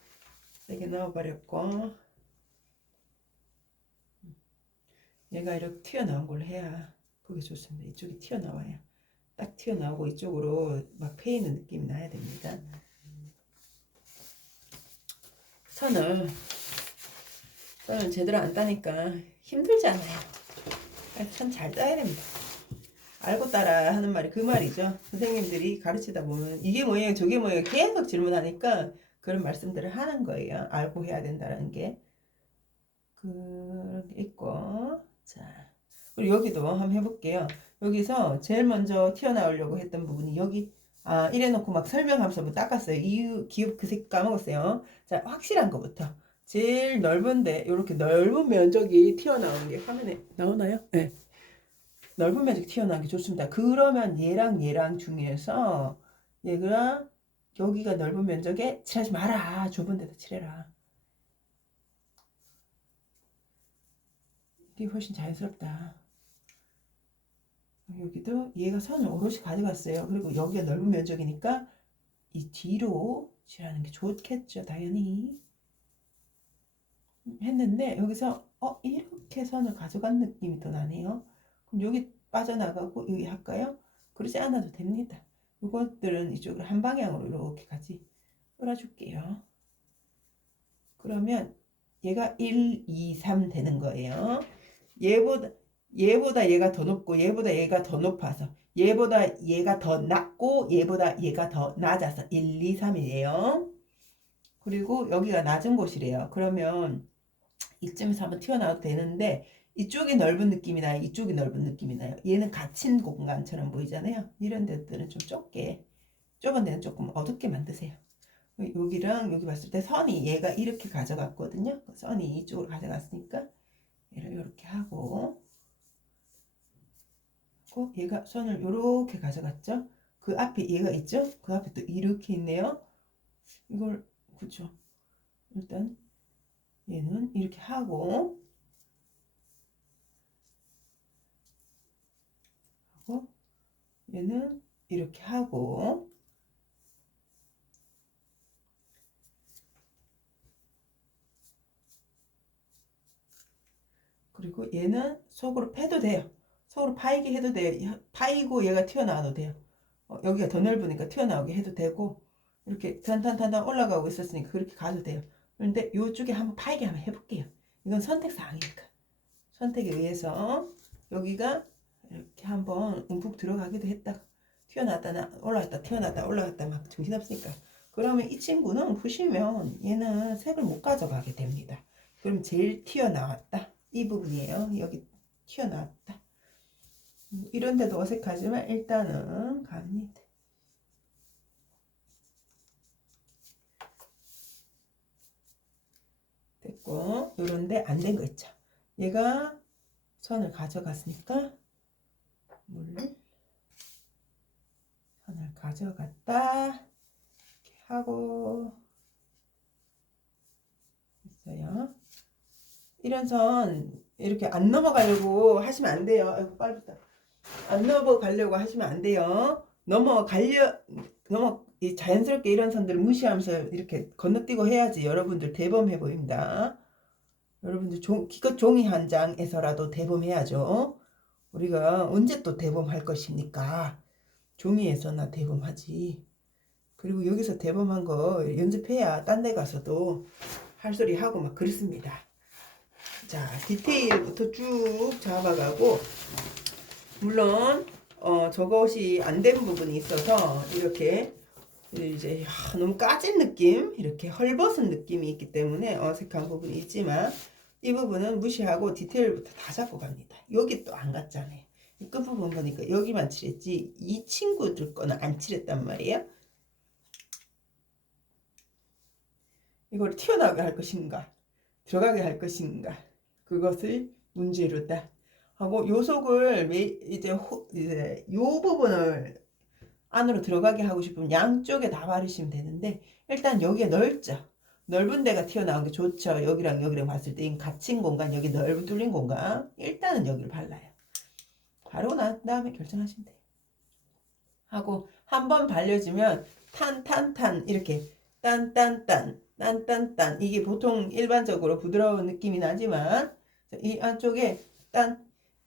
세게 넣어버렸고, 얘가 이렇게 튀어나온 걸로 해야 그게 좋습니다. 이쪽이 튀어나와요. 딱 튀어나오고 이쪽으로 막 패이는 느낌이 나야 됩니다. 선을 제대로 안 따니까 힘들잖아요. 선 잘 따야 됩니다. 알고 따라 하는 말이 그 말이죠. 선생님들이 가르치다 보면 이게 뭐예요, 저게 뭐예요 계속 질문하니까 그런 말씀들을 하는 거예요. 알고 해야 된다는 게. 그런 게 있고, 자, 그리고 여기도 한번 해볼게요. 여기서 제일 먼저 튀어나오려고 했던 부분이 여기, 이래놓고 막 설명하면서 뭐 닦았어요. 기억 그 색 까먹었어요. 자, 확실한 것부터. 제일 넓은데, 이렇게 넓은 면적이 튀어나오는 게 화면에 나오나요? 네. 넓은 면적이 튀어나오는 게 좋습니다. 그러면 얘랑 중에서 얘가 여기가 넓은 면적에 칠하지 마라. 좁은 데다 칠해라. 이게 훨씬 자연스럽다. 여기도 얘가 선을 오롯이 가져갔어요. 그리고 여기가 넓은 면적이니까 이 뒤로 칠하는 게 좋겠죠. 당연히. 했는데 여기서 이렇게 선을 가져간 느낌이 더 나네요. 그럼 여기 빠져나가고 여기 할까요? 그러지 않아도 됩니다. 이것들은 이쪽으로 한 방향으로 이렇게 같이 끌어줄게요. 그러면 얘가 1, 2, 3 되는 거예요. 얘보다 얘가 더 높고 얘보다 얘가 더 높아서 얘보다 얘가 더 낮고 얘보다 얘가 더 낮아서 1, 2, 3이에요. 그리고 여기가 낮은 곳이래요. 그러면 이쯤에서 한번 튀어나와도 되는데 이쪽이 넓은 느낌이 나요? 이쪽이 넓은 느낌이 나요? 얘는 갇힌 공간처럼 보이잖아요. 이런 데들은 좀 좁은 데는 조금 어둡게 만드세요. 여기랑 여기 봤을 때 선이 얘가 이렇게 가져갔거든요. 선이 이쪽으로 가져갔으니까 얘를 이렇게 하고 얘가 선을 이렇게 가져갔죠. 그 앞에 얘가 있죠. 그 앞에 또 이렇게 있네요. 이걸 그쵸. 일단 얘는 이렇게 하고 얘는 이렇게 하고 그리고 얘는 속으로 패도 돼요. 속으로 파이게 해도 돼요. 파이고 얘가 튀어나와도 돼요. 여기가 더 넓으니까 튀어나오게 해도 되고 이렇게 단단단단 올라가고 있었으니까 그렇게 가도 돼요. 그런데 이쪽에 한번 파이게 한번 해볼게요. 이건 선택사항이니까. 선택에 의해서 여기가 이렇게 한번 움푹 들어가기도 했다가 튀어나왔다 올라갔다 튀어나왔다 올라갔다 막 정신없으니까 그러면 이 친구는 보시면 얘는 색을 못 가져가게 됩니다. 그럼 제일 튀어나왔다 이 부분이에요. 여기 튀어나왔다. 이런 데도 어색하지만 일단은 갑니다. 됐고 요런데 안 된 거 있죠. 얘가 선을 가져갔으니까 선을 가져갔다 이렇게 하고 있어요. 이런 선 이렇게 안 넘어가려고 하시면 안 돼요. 아이고 빨리다. 안 넘어가려고 하시면 안 돼요. 자연스럽게 이런 선들을 무시하면서 이렇게 건너뛰고 해야지 여러분들 대범해 보입니다. 여러분들 기껏 종이 한 장에서라도 대범해야죠. 우리가 언제 또 대범할 것입니까? 종이에서나 대범하지. 그리고 여기서 대범한 거 연습해야 딴 데 가서도 할 소리 하고 막 그렇습니다. 자, 디테일부터 쭉 잡아가고 물론 저것이 안 된 부분이 있어서 이렇게 이제 너무 까진 느낌 이렇게 헐벗은 느낌이 있기 때문에 어색한 부분이 있지만 이 부분은 무시하고 디테일부터 다 잡고 갑니다. 여기 또 안 갔잖아요. 이 끝부분 보니까 여기만 칠했지 이 친구들 거는 안 칠했단 말이에요. 이걸 튀어나오게 할 것인가 들어가게 할 것인가 그것을 문제로다 하고 요 속을 이제 요 부분을 안으로 들어가게 하고 싶으면 양쪽에 다 바르시면 되는데 일단 여기가 넓죠. 넓은 데가 튀어나온 게 좋죠. 여기랑 여기랑 봤을 때 갇힌 공간 여기 넓은 뚫린 공간 일단은 여기를 발라요. 바르고 난 다음에 결정하시면 돼요. 하고 한번 발려주면 탄탄탄 이렇게 딴딴딴 딴딴딴 이게 보통 일반적으로 부드러운 느낌이 나지만 이 안쪽에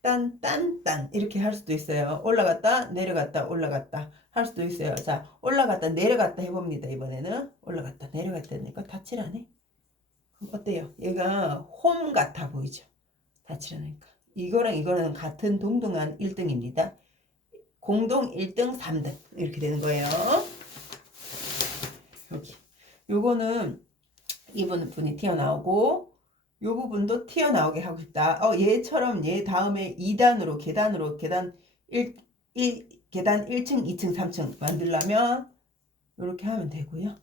딴딴딴 이렇게 할 수도 있어요. 올라갔다 내려갔다 올라갔다 할 수도 있어요. 자 올라갔다 내려갔다 해봅니다. 이번에는 올라갔다 내려갔다 하니까 다칠하네. 그럼 어때요? 얘가 홈 같아 보이죠? 다칠하니까 이거랑 이거랑 같은 동등한 1등입니다. 공동 1등 3등 이렇게 되는 거예요. 여기 요거는 이 부분이 튀어나오고 요 부분도 튀어나오게 하고 싶다. 얘처럼 얘 다음에 2단으로 계단 1층 2층 3층 만들려면 이렇게 하면 되고요.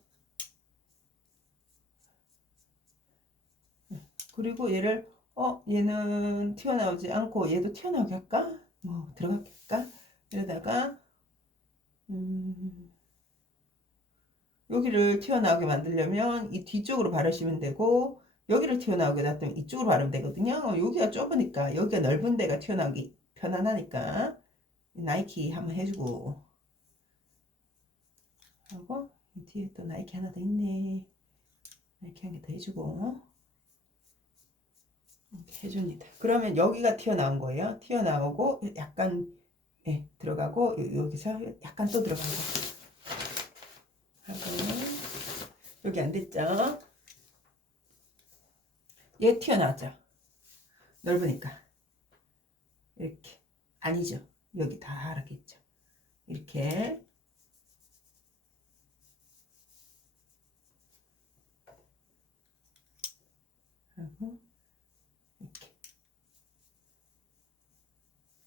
그리고 얘를 얘는 튀어나오지 않고 얘도 튀어나오게 할까? 뭐 들어가게 할까? 이러다가 여기를 튀어나오게 만들려면 이 뒤쪽으로 바르시면 되고 여기를 튀어나오게 놔두면 이쪽으로 바르면 되거든요. 여기가 좁으니까 여기가 넓은 데가 튀어나오기 편안하니까 나이키 한번 해주고 하고 이 뒤에 또 나이키 하나 더 있네. 나이키 한 개 더 해주고 이렇게 해줍니다. 그러면 여기가 튀어나온 거예요. 튀어나오고 약간 들어가고 여기서 약간 또 들어가고 하고 여기 안 됐죠? 얘 튀어나왔죠? 넓으니까 이렇게 아니죠? 여기 다 하라겠죠? 이렇게 하고 이렇게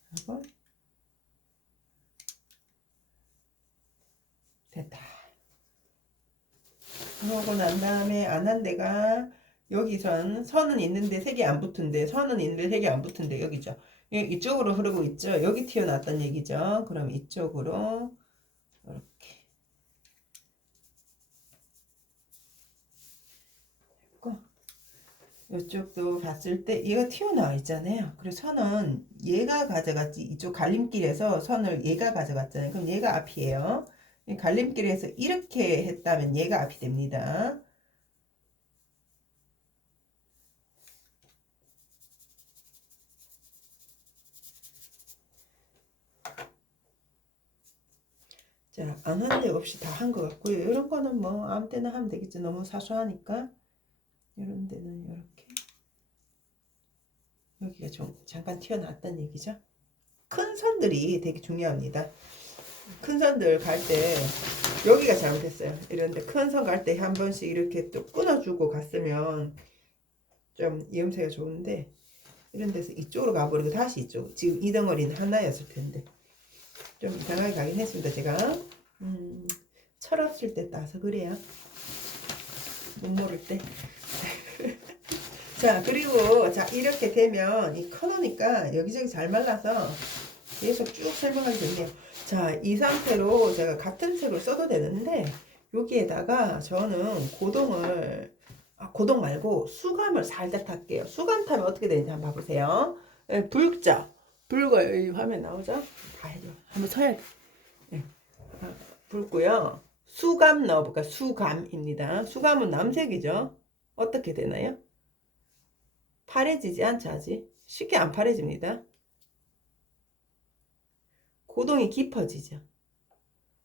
하고 됐다. 그러고 난 다음에 안 한 데가 여기선 선은 있는데 색이 안 붙은데 선은 있는데 색이 안 붙은데 여기죠. 이쪽으로 흐르고 있죠. 여기 튀어나왔다는 얘기죠. 그럼 이쪽으로 이렇게 했고 이쪽도 봤을 때 얘가 튀어나와 있잖아요. 그래서 선은 얘가 가져갔지. 이쪽 갈림길에서 선을 얘가 가져갔잖아요. 그럼 얘가 앞이에요. 이 갈림길에서 이렇게 했다면 얘가 앞이 됩니다. 자, 안 한 데 없이 다 한 것 같고요. 이런 거는 뭐 아무 때나 하면 되겠죠. 너무 사소하니까. 이런 데는 이렇게. 여기가 좀 잠깐 튀어나왔다는 얘기죠. 큰 선들이 되게 중요합니다. 큰 선들 갈 때 여기가 잘못했어요. 이런데 큰 선 갈 때 한 번씩 이렇게 또 끊어주고 갔으면 좀 이음새가 좋은데 이런 데서 이쪽으로 가버리고 다시 이쪽. 지금 이 덩어리는 하나였을 텐데 좀 이상하게 가긴 했습니다. 제가 철없을 때 따서 그래요. 못 모를 때. 자, 그리고 자 이렇게 되면 이 커놓으니까 여기저기 잘 말라서 계속 쭉 설명하기 좋네요. 자, 이 상태로 제가 같은 색을 써도 되는데 여기에다가 저는 고동 말고 수감을 살짝 할게요. 수감 타면 어떻게 되는지 한번 봐보세요. 예, 붉죠? 붉어요. 이 화면 나오죠? 봐야죠. 한번 서야 돼. 예, 붉고요. 수감 넣어볼까? 수감입니다. 수감은 남색이죠? 어떻게 되나요? 파래지지 않죠, 아직? 쉽게 안 파래집니다. 고동이 깊어지죠.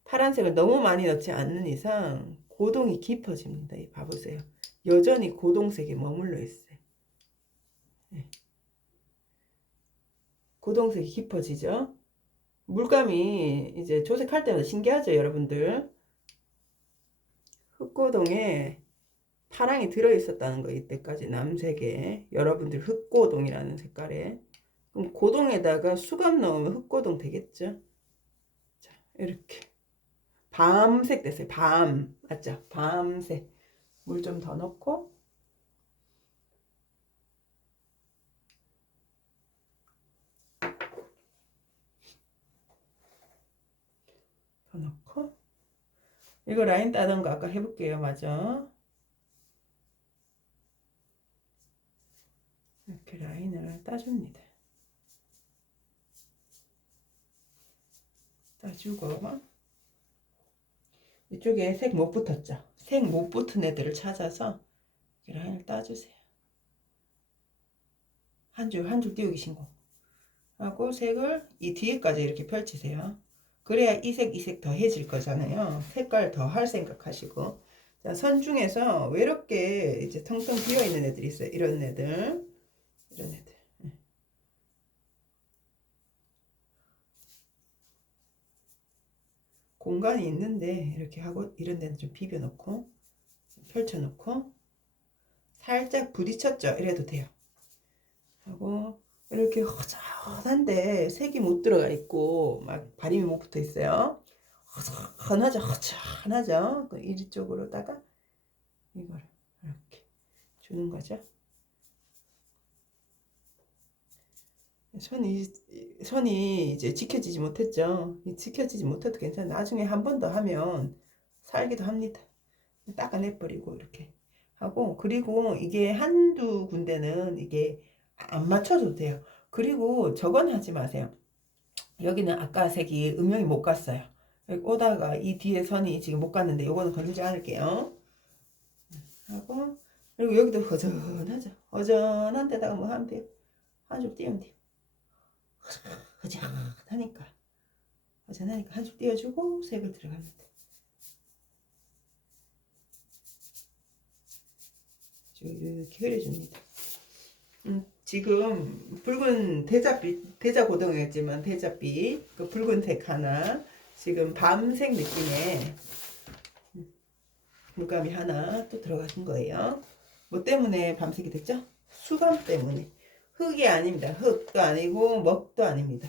파란색을 너무 많이 넣지 않는 이상 고동이 깊어집니다. 이 봐보세요. 여전히 고동색에 머물러 있어요. 네. 고동색이 깊어지죠. 물감이 이제 조색할 때마다 신기하죠, 여러분들. 흑고동에 파랑이 들어있었다는 거, 이때까지 남색에. 여러분들 흑고동이라는 색깔에. 그럼 고동에다가 수감 넣으면 흑고동 되겠죠. 자, 이렇게. 밤색 됐어요. 밤. 맞죠? 밤색. 물 좀 더 넣고. 더 넣고. 이거 라인 따던 거 아까 해볼게요. 맞아. 이렇게 라인을 따줍니다. 따주고. 이쪽에 색 못 붙었죠? 색 못 붙은 애들을 찾아서 라인을 따주세요. 한 줄 띄우기 신고. 하고 색을 이 뒤에까지 이렇게 펼치세요. 그래야 이 색 더해질 거잖아요. 색깔 더 할 생각하시고. 자, 선 중에서 외롭게 이제 텅텅 비어 있는 애들이 있어요. 이런 애들. 이런 애들. 공간이 있는데 이렇게 하고 이런 데는 좀 비벼 놓고 펼쳐 놓고 살짝 부딪혔죠. 이래도 돼요. 하고 이렇게 허전한데 색이 못 들어가 있고 막 바람이 못 붙어 있어요. 허전하죠. 이쪽으로다가 이걸 이렇게 주는 거죠. 선이 이제 지켜지지 못했죠. 지켜지지 못해도 괜찮아. 나중에 한 번 더 하면 살기도 합니다. 닦아내버리고 이렇게 하고, 그리고 이게 한두 군데는 이게 안 맞춰도 돼요. 그리고 저건 하지 마세요. 여기는 아까 색이 음영이 못 갔어요. 여기 오다가 이 뒤에 선이 지금 못 갔는데 요거는 건들지 않을게요. 하고, 그리고 여기도 허전하죠. 허전한 데다가 뭐 하면 돼요. 한 줄 띄우면 돼요. 허전하니까. 허전하니까 한 줄 띄워주고 색을 들어갑니다. 이렇게 흐려줍니다. 지금 붉은 대자빛, 대자고등어였지만 대자빛, 그 붉은색 하나, 지금 밤색 느낌의 물감이 하나 또 들어가신 거예요. 뭐 때문에 밤색이 됐죠? 수감 때문에. 흙이 아닙니다. 흙도 아니고 먹도 아닙니다.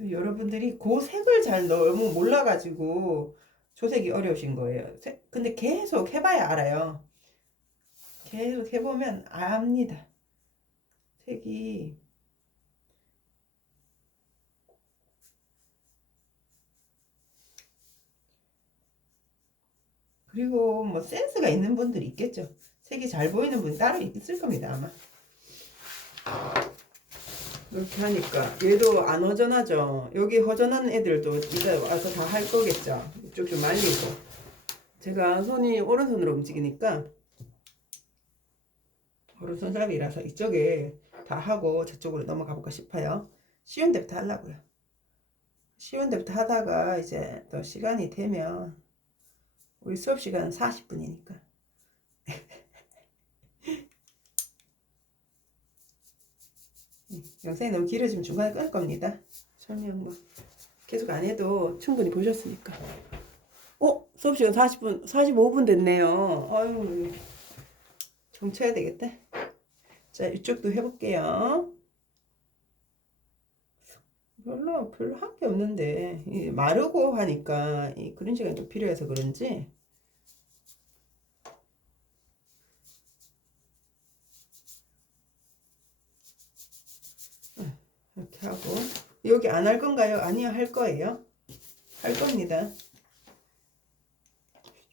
여러분들이 그 색을 잘 너무 몰라가지고 조색이 어려우신 거예요. 근데 계속 해봐야 알아요. 계속 해보면 압니다. 색이 그리고 뭐 센스가 있는 분들이 있겠죠. 색이 잘 보이는 분 따로 있을 겁니다 아마. 이렇게 하니까 얘도 안 허전하죠. 여기 허전한 애들도 이제 와서 다 할 거겠죠. 이쪽 좀 말리고. 제가 손이 오른손으로 움직이니까 오른손잡이라서 이쪽에 다 하고 저쪽으로 넘어가 볼까 싶어요. 쉬운 데부터 하려고요. 쉬운 데부터 하다가 이제 또 시간이 되면 우리 수업 시간은 40분이니까 영상이 너무 길어지면 중간에 끊을 겁니다. 설명 뭐 계속 안 해도 충분히 보셨으니까. 수업 시간 40분, 45분 됐네요. 아유, 정쳐야 되겠다. 자, 이쪽도 해볼게요. 별로 할 게 없는데 마르고 하니까 이 그린 시간이 좀 필요해서 그런지 이렇게 하고. 여기 안 할 건가요? 아니요, 할 거예요. 할 겁니다.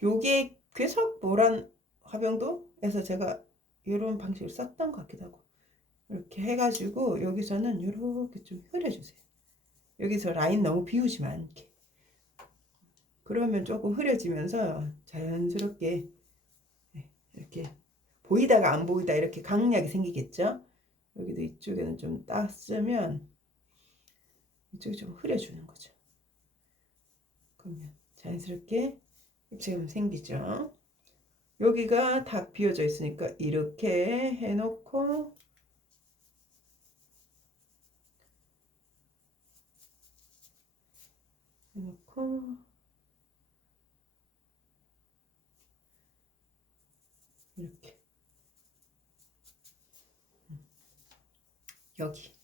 요게 괴석 보란 화병도에서 제가 이런 방식을 썼던 것 같기도 하고. 이렇게 해가지고 여기서는 이렇게 좀 흐려주세요. 여기서 라인 너무 비우지 않게. 그러면 조금 흐려지면서 자연스럽게 이렇게 보이다가 안 보이다 이렇게 강약이 생기겠죠. 여기도 이쪽에는 좀 땄으면 이쪽이 좀 흐려주는 거죠. 그러면 자연스럽게 입체감이 생기죠. 여기가 다 비어져 있으니까 이렇게 해놓고 이렇게 여기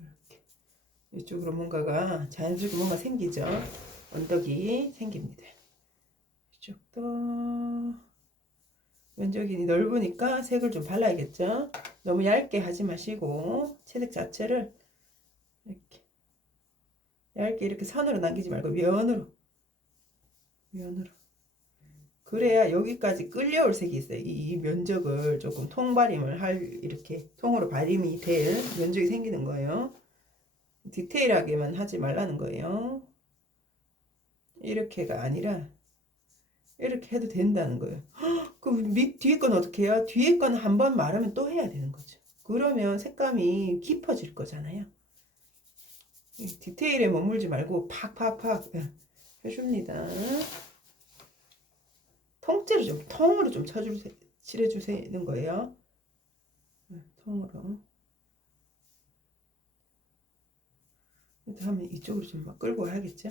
이렇게 이쪽으로 뭔가가 자연스럽게 뭔가 생기죠. 언덕이 생깁니다. 이쪽도 면적이 넓으니까 색을 좀 발라야겠죠. 너무 얇게 하지 마시고 채색 자체를 이렇게 얇게 이렇게 선으로 남기지 말고 면으로 그래야 여기까지 끌려올 색이 있어요. 이 면적을 조금 통발임을 할 이렇게 통으로 발임이 될 면적이 생기는 거예요. 디테일하게만 하지 말라는 거예요. 이렇게가 아니라 이렇게 해도 된다는 거예요. 그럼 뒤에 건 어떻게 해요? 뒤에 건 한 번 말하면 또 해야 되는 거죠. 그러면 색감이 깊어질 거잖아요. 디테일에 머물지 말고 팍팍팍 해줍니다. 통으로 좀 칠해주시는 거예요. 통으로. 다음에 이쪽으로 좀 막 끌고 와야겠죠?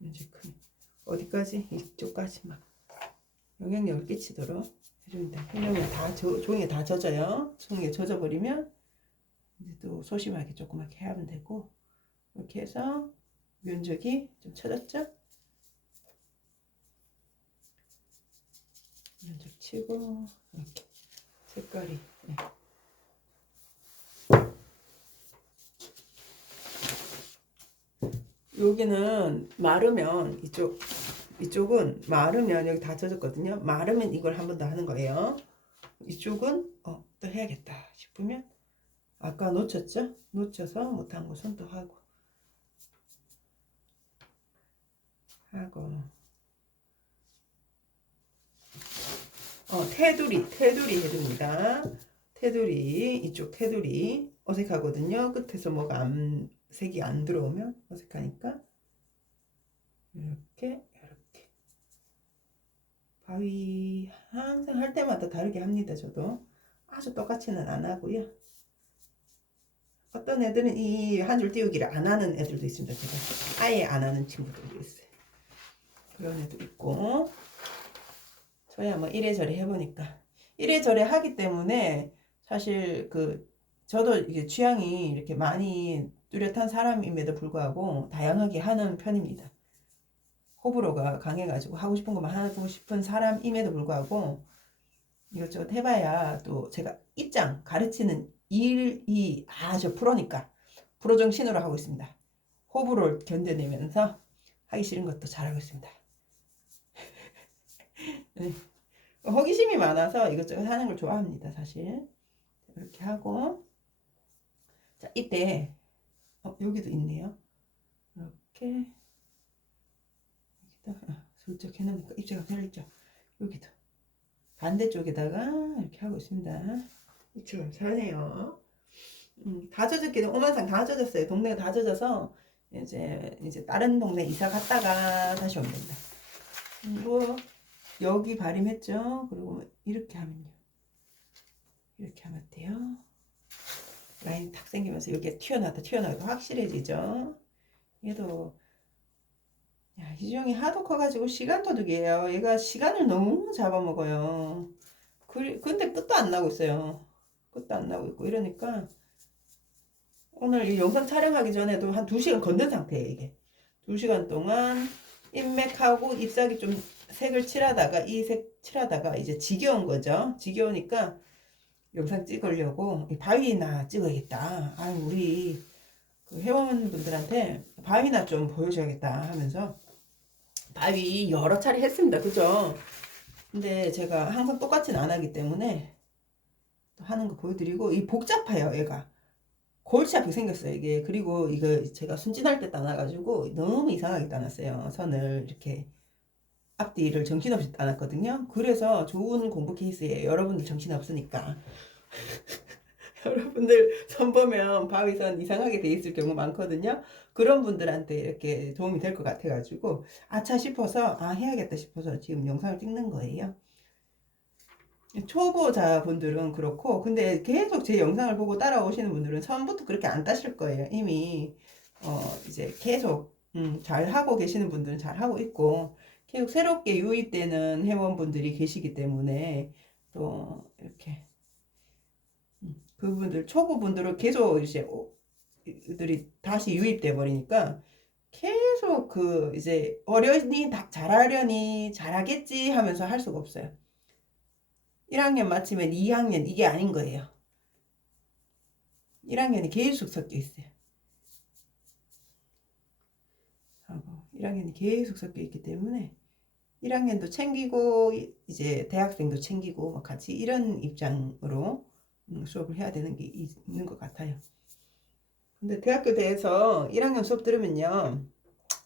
이제 어디까지? 이쪽까지 막 영향력을 끼치도록 해줍니다. 해놓으면 다 종이에 다 젖어요. 종이에 젖어버리면 이제 또 소심하게 조그맣게 하면 되고. 이렇게 해서 면적이 좀 쳐졌죠? 면적 치고 이렇게 색깔이 여기는 마르면 이쪽은 마르면 여기 다 젖었거든요. 마르면 이걸 한 번 더 하는 거예요. 이쪽은 또 해야겠다 싶으면 아까 놓쳤죠? 놓쳐서 못한 것은 또 하고 테두리 해줍니다. 테두리 이쪽 테두리 어색하거든요. 끝에서 뭐가 색이 안 들어오면 어색하니까 이렇게 바위 항상 할 때마다 다르게 합니다. 저도 아주 똑같이는 안 하고요. 어떤 애들은 이 한 줄 띄우기를 안 하는 애들도 있습니다. 제가 아예 안 하는 친구들도 있어요. 그런 애도 있고 저야 뭐 이래저래 해보니까 이래저래 하기 때문에 사실 저도 이게 취향이 이렇게 많이 뚜렷한 사람임에도 불구하고 다양하게 하는 편입니다. 호불호가 강해가지고 하고 싶은 것만 하고 싶은 사람임에도 불구하고 이것저것 해봐야 또 제가 가르치는 일이 저 프로니까 프로 정신으로 하고 있습니다. 호불호를 견뎌내면서 하기 싫은 것도 잘하고 있습니다. 네. 호기심이 많아서 이것저것 하는 걸 좋아합니다, 사실. 이렇게 하고, 자, 이때, 여기도 있네요. 이렇게, 여기다, 슬쩍 해놓으니까 입자가 별있죠. 여기도. 반대쪽에다가 이렇게 하고 있습니다. 이처럼 잘하네요. 다 젖었기는 오만상 다 젖었어요. 동네가 다 젖어서 이제 다른 동네 이사 갔다가 다시 오면 된다. 그리고 여기 발림했죠. 그리고 이렇게 하면요. 이렇게 하면 돼요. 라인 탁 생기면서 여기에 튀어나와도 확실해지죠. 얘도 야, 희중이 하도 커가지고 시간 도둑이에요. 얘가 시간을 너무 잡아먹어요. 근데 끝도 안 나고 있어요. 끝도 안 나고 있고 이러니까 오늘 이 영상 촬영하기 전에도 한 2시간 건든 상태예요. 이게 2시간 동안 인맥하고 잎사귀 좀 색을 칠하다가 이 색 칠하다가 이제 지겨운 거죠. 지겨우니까 영상 찍으려고 바위나 찍어야겠다. 아, 우리 그 회원분들한테 바위나 좀 보여줘야겠다 하면서 바위 여러 차례 했습니다. 그죠? 근데 제가 항상 똑같이는 안 하기 때문에 또 하는 거 보여드리고 이 복잡해요. 얘가 골치 아프게 생겼어요. 이게 그리고 이거 제가 순진할 때 따놔가지고 너무 이상하게 따놨어요. 선을 이렇게 앞뒤를 정신없이 따놨거든요. 그래서 좋은 공부 케이스예요. 여러분들 정신없으니까 여러분들 선 보면 바위선 이상하게 돼 있을 경우 많거든요. 그런 분들한테 이렇게 도움이 될 것 같아가지고 아차 싶어서 해야겠다 싶어서 지금 영상을 찍는 거예요. 초보자분들은 그렇고 근데 계속 제 영상을 보고 따라오시는 분들은 처음부터 그렇게 안 따실 거예요. 이미 이제 계속 잘 하고 계시는 분들은 잘 하고 있고 계속 새롭게 유입되는 회원분들이 계시기 때문에 또 이렇게 그분들 초보분들은 계속 이제 들이 다시 유입돼 버리니까 계속 그 이제 어려니 잘하려니 잘하겠지 하면서 할 수가 없어요. 1학년 마치면 2학년 이게 아닌 거예요. 1학년이 계속 섞여 있어요. 1학년이 계속 섞여 있기 때문에 1학년도 챙기고 이제 대학생도 챙기고 같이 이런 입장으로 수업을 해야 되는 게 있는 것 같아요. 근데 대학교 대에서 1학년 수업 들으면요.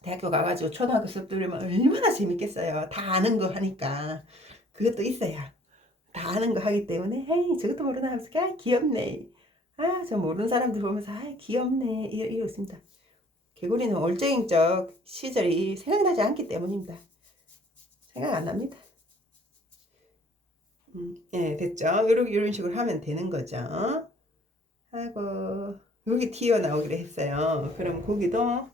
대학교 가가지고 초등학교 수업 들으면 얼마나 재밌겠어요. 다 아는 거 하니까. 그것도 있어야. 다 아는 거 하기 때문에 에이 저것도 모르나 하면서 귀엽네. 저 모르는 사람들 보면서 귀엽네. 이렇습니다. 개구리는 올챙이적 시절이 생각나지 않기 때문입니다. 생각 안 납니다. 예, 됐죠? 이런 식으로 하면 되는 거죠. 하고 여기 튀어나오기로 했어요. 그럼 거기도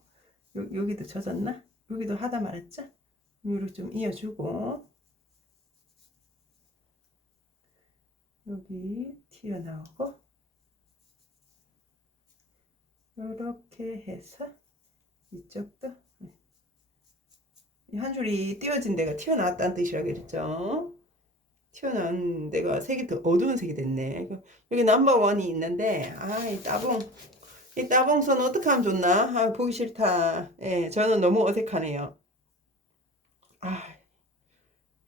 여기도 젖었나? 여기도 하다 말았죠? 이렇게 좀 이어주고 여기 튀어나오고 이렇게 해서 이쪽도 한 줄이 띄어진 데가 튀어나왔다는 뜻이라고 그랬죠. 튀어나온 데가 색이 더 어두운 색이 됐네. 여기 넘버원이 있는데 이 따봉선 어떻게 하면 좋나? 보기 싫다. 예, 저는 너무 어색하네요.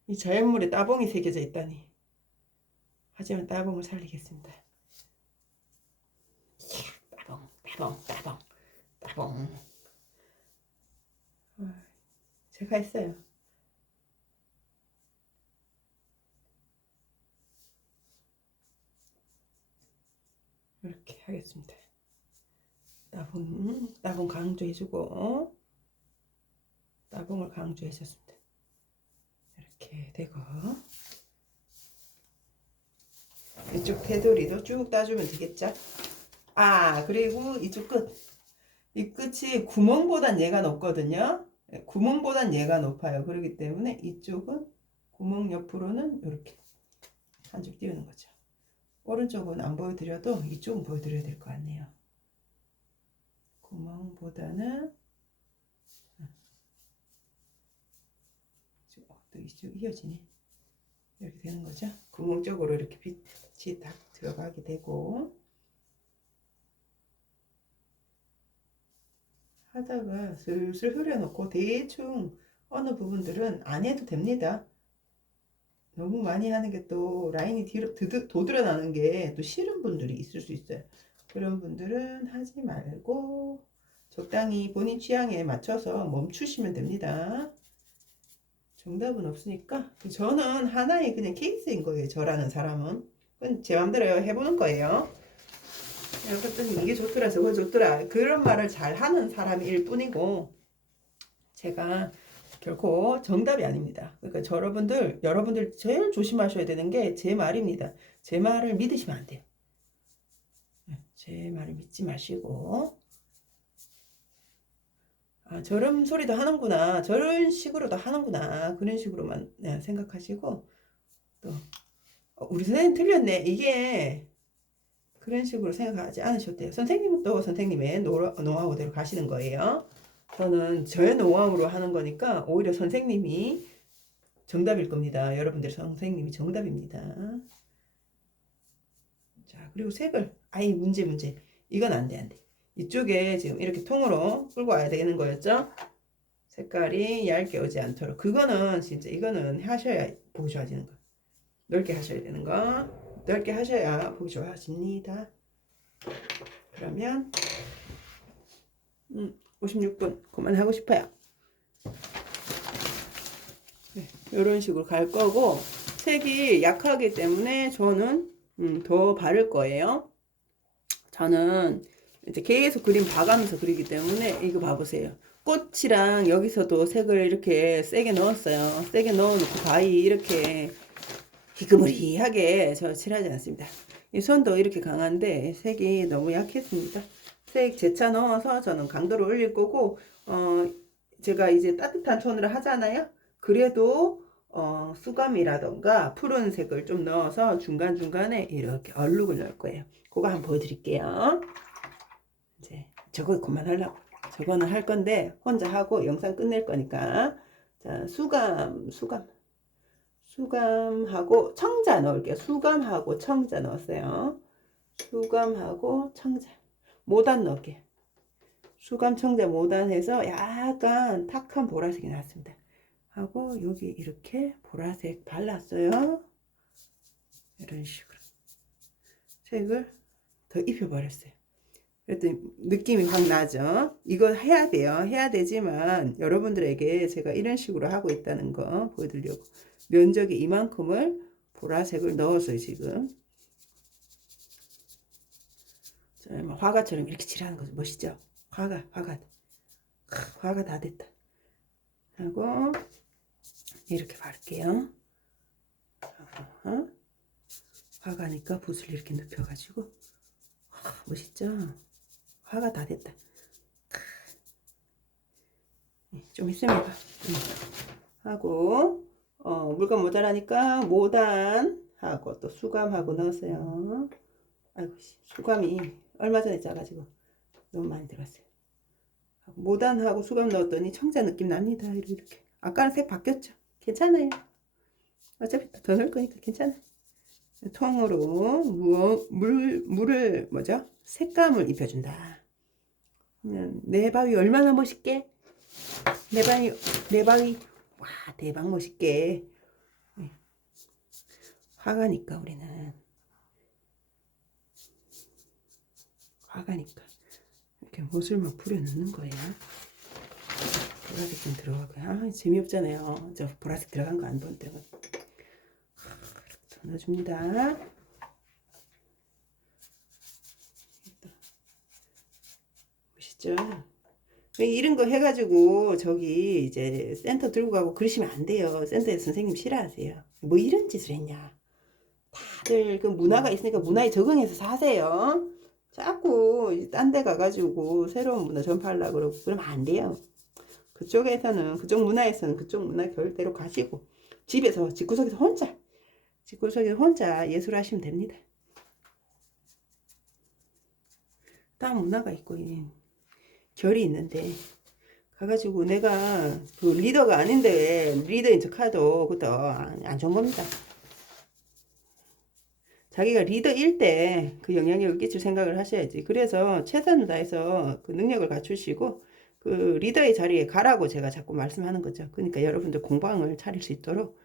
이 자연물에 따봉이 새겨져 있다니. 하지만 따봉을 살리겠습니다. 따봉. 제가 했어요. 이렇게 하겠습니다. 따봉 강조해주고 따봉을 강조해줬습니다. 이렇게 되고 이쪽 테두리도 쭉 따주면 되겠죠? 그리고 이쪽 이 끝이 구멍보단 얘가 높거든요. 구멍보단 얘가 높아요. 그렇기 때문에 이쪽은 구멍 옆으로는 이렇게 한 줄 띄우는 거죠. 오른쪽은 안 보여드려도 이쪽은 보여드려야 될 것 같네요. 구멍보다는 또 이쪽 이어지네. 이렇게 되는 거죠. 구멍 쪽으로 이렇게 빛이 딱 들어가게 되고 하다가 슬슬 흐려놓고 대충 어느 부분들은 안 해도 됩니다. 너무 많이 하는 게 또 라인이 뒤로 도드라나는 게 또 싫은 분들이 있을 수 있어요. 그런 분들은 하지 말고 적당히 본인 취향에 맞춰서 멈추시면 됩니다. 정답은 없으니까 저는 하나의 그냥 케이스인 거예요. 저라는 사람은 그건 제 맘대로 해보는 거예요. 그랬더니 이게 좋더라 저거 좋더라 그런 말을 잘 하는 사람일 뿐이고 제가 결코 정답이 아닙니다. 그러니까 여러분들 제일 조심하셔야 되는 게 제 말입니다. 제 말을 믿으시면 안 돼요. 제 말을 믿지 마시고 아, 저런 소리도 하는구나 저런 식으로도 하는구나 그런 식으로만 생각하시고 또 우리 선생님 틀렸네 이게 그런 식으로 생각하지 않으셔도 돼요. 선생님은 또 선생님의 노하우대로 가시는 거예요. 저는 저의 노하우로 하는 거니까 오히려 선생님이 정답일 겁니다. 여러분들 선생님이 정답입니다. 자, 그리고 색을 아이 문제 이건 안 돼. 이쪽에 지금 이렇게 통으로 끌고 와야 되는 거였죠. 색깔이 얇게 오지 않도록 그거는 진짜 이거는 하셔야 보기 좋아지는 거. 넓게 하셔야 되는 거. 넓게 하셔야 보기 좋아집니다. 그러면 56분 그만하고 싶어요. 네, 이런 식으로 갈 거고 색이 약하기 때문에 저는 더 바를 거예요. 저는 이제 계속 그림 봐가면서 그리기 때문에 이거 봐보세요. 꽃이랑 여기서도 색을 이렇게 세게 넣었어요. 세게 넣어놓고 가위 이렇게 희그무리하게 저 칠하지 않습니다. 이 손도 이렇게 강한데 색이 너무 약했습니다. 색 재차 넣어서 저는 강도를 올릴 거고 제가 이제 따뜻한 톤으로 하잖아요. 그래도 수감이라던가 푸른색을 좀 넣어서 중간중간에 이렇게 얼룩을 넣을 거예요. 그거 한번 보여드릴게요. 이제 저거 그만하려고 저거는 할 건데 혼자 하고 영상 끝낼 거니까 자 수감하고 청자 넣을게요. 수감하고 청자 넣었어요. 수감하고 청자 모단 넣을게요. 수감 청자 모단해서 약간 탁한 보라색이 나왔습니다. 하고 여기 이렇게 보라색 발랐어요. 이런 식으로 색을 더 입혀버렸어요. 그랬더니 느낌이 확 나죠. 이거 해야 돼요. 해야 되지만 여러분들에게 제가 이런 식으로 하고 있다는 거 보여드리려고 면적이 이만큼을 보라색을 넣었어요. 지금 화가처럼 이렇게 칠하는 거죠. 멋있죠? 화가 다 됐다. 하고 이렇게 바를게요. 화가니까 붓을 이렇게 눕혀가지고 멋있죠? 화가 다 됐다. 좀 있으면 하고 물감 모자라니까 모단하고 또 수감하고 넣었어요. 아이고 수감이 얼마 전에 짜가지고 너무 많이 들어갔어요. 모단하고 수감 넣었더니 청자 느낌 납니다. 이렇게 아까는 색 바뀌었죠. 괜찮아요. 어차피 더 넣을 거니까 괜찮아. 통으로 물을 뭐죠? 색감을 입혀준다. 내 바위 얼마나 멋있게? 내 바위 와 대박 멋있게. 화가니까 우리는 화가니까 이렇게 못을만 뿌려 넣는 거예요. 보라색 좀 들어가고요. 아 재미없잖아요. 저 보라색 들어간 거 안 본 때가 더 넣어줍니다. 보시죠. 이런 거 해가지고 저기 이제 센터 들고 가고 그러시면 안 돼요. 센터에서 선생님 싫어하세요. 뭐 이런 짓을 했냐. 다들 그 문화가 있으니까 문화에 적응해서 사세요. 자꾸 딴 데 가가지고 새로운 문화 전파하려고 그러고 그러면 안 돼요. 그쪽에서는 그쪽 문화에서는 그쪽 문화 결대로 가시고 집에서 집구석에서 혼자 예술하시면 됩니다. 다른 문화가 있고 결이 있는데 가가지고 내가 그 리더가 아닌데 리더인 척해도 그것도 안 좋은 겁니다. 자기가 리더일 때 그 영향력을 끼칠 생각을 하셔야지. 그래서 최선을 다해서 그 능력을 갖추시고 그 리더의 자리에 가라고 제가 자꾸 말씀하는 거죠. 그러니까 여러분들 공방을 차릴 수 있도록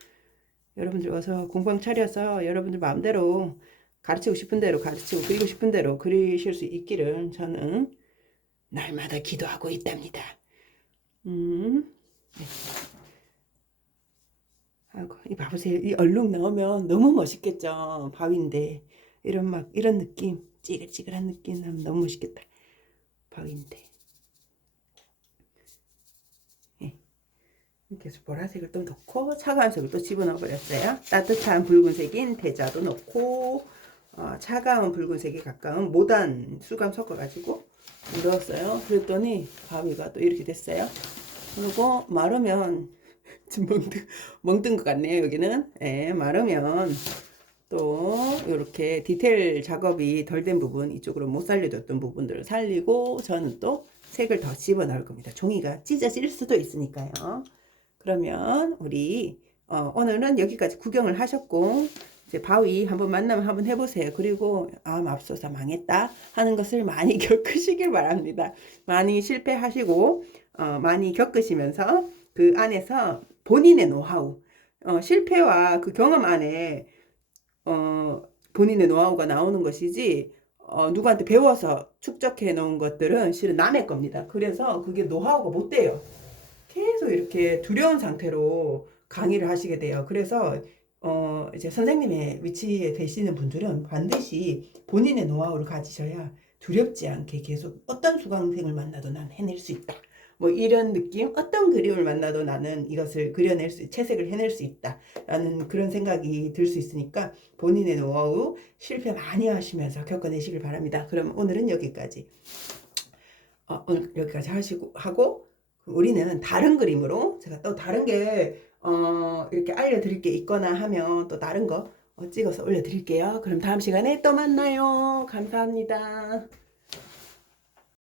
여러분들 어서 공방 차려서 여러분들 마음대로 가르치고 싶은 대로 가르치고 그리고 싶은 대로 그리실 수 있기를 저는 날마다 기도하고 있답니다. 네. 아이고, 이 봐보세요. 이 얼룩 나오면 너무 멋있겠죠. 바위인데 이런 느낌, 찌글찌글한 느낌 나면 너무 멋있겠다. 바위인데. 예. 이렇게 해서 보라색을 또 넣고 차가운 색을 또 집어넣어 버렸어요. 따뜻한 붉은색인 대자도 넣고 차가운 붉은색에 가까운 모단 수감 섞어가지고 넣었어요. 그랬더니 바위가 또 이렇게 됐어요. 그리고 마르면 지금 멍든 것 같네요. 여기는 예, 마르면 또 이렇게 디테일 작업이 덜 된 부분, 이쪽으로 못 살려줬던 부분들을 살리고 저는 또 색을 더 집어넣을 겁니다. 종이가 찢어질 수도 있으니까요. 그러면 우리 오늘은 여기까지 구경을 하셨고 이제 바위 한번 만나면 한번 해보세요. 그리고 맙소사 망했다 하는 것을 많이 겪으시길 바랍니다. 많이 실패하시고 많이 겪으시면서 그 안에서 본인의 노하우, 실패와 그 경험 안에 본인의 노하우가 나오는 것이지 누구한테 배워서 축적해 놓은 것들은 실은 남의 겁니다. 그래서 그게 노하우가 못 돼요. 계속 이렇게 두려운 상태로 강의를 하시게 돼요. 그래서 이제 선생님의 위치에 계시는 분들은 반드시 본인의 노하우를 가지셔야 두렵지 않게 계속 어떤 수강생을 만나도 난 해낼 수 있다. 뭐 이런 느낌, 어떤 그림을 만나도 나는 이것을 그려낼 수, 채색을 해낼 수 있다 라는 그런 생각이 들 수 있으니까 본인의 노하우 실패 많이 하시면서 겪어내시길 바랍니다. 그럼 오늘은 여기까지 오늘 여기까지 하고 우리는 다른 그림으로 제가 또 다른 게 이렇게 알려드릴 게 있거나 하면 또 다른 거 찍어서 올려드릴게요. 그럼 다음 시간에 또 만나요. 감사합니다.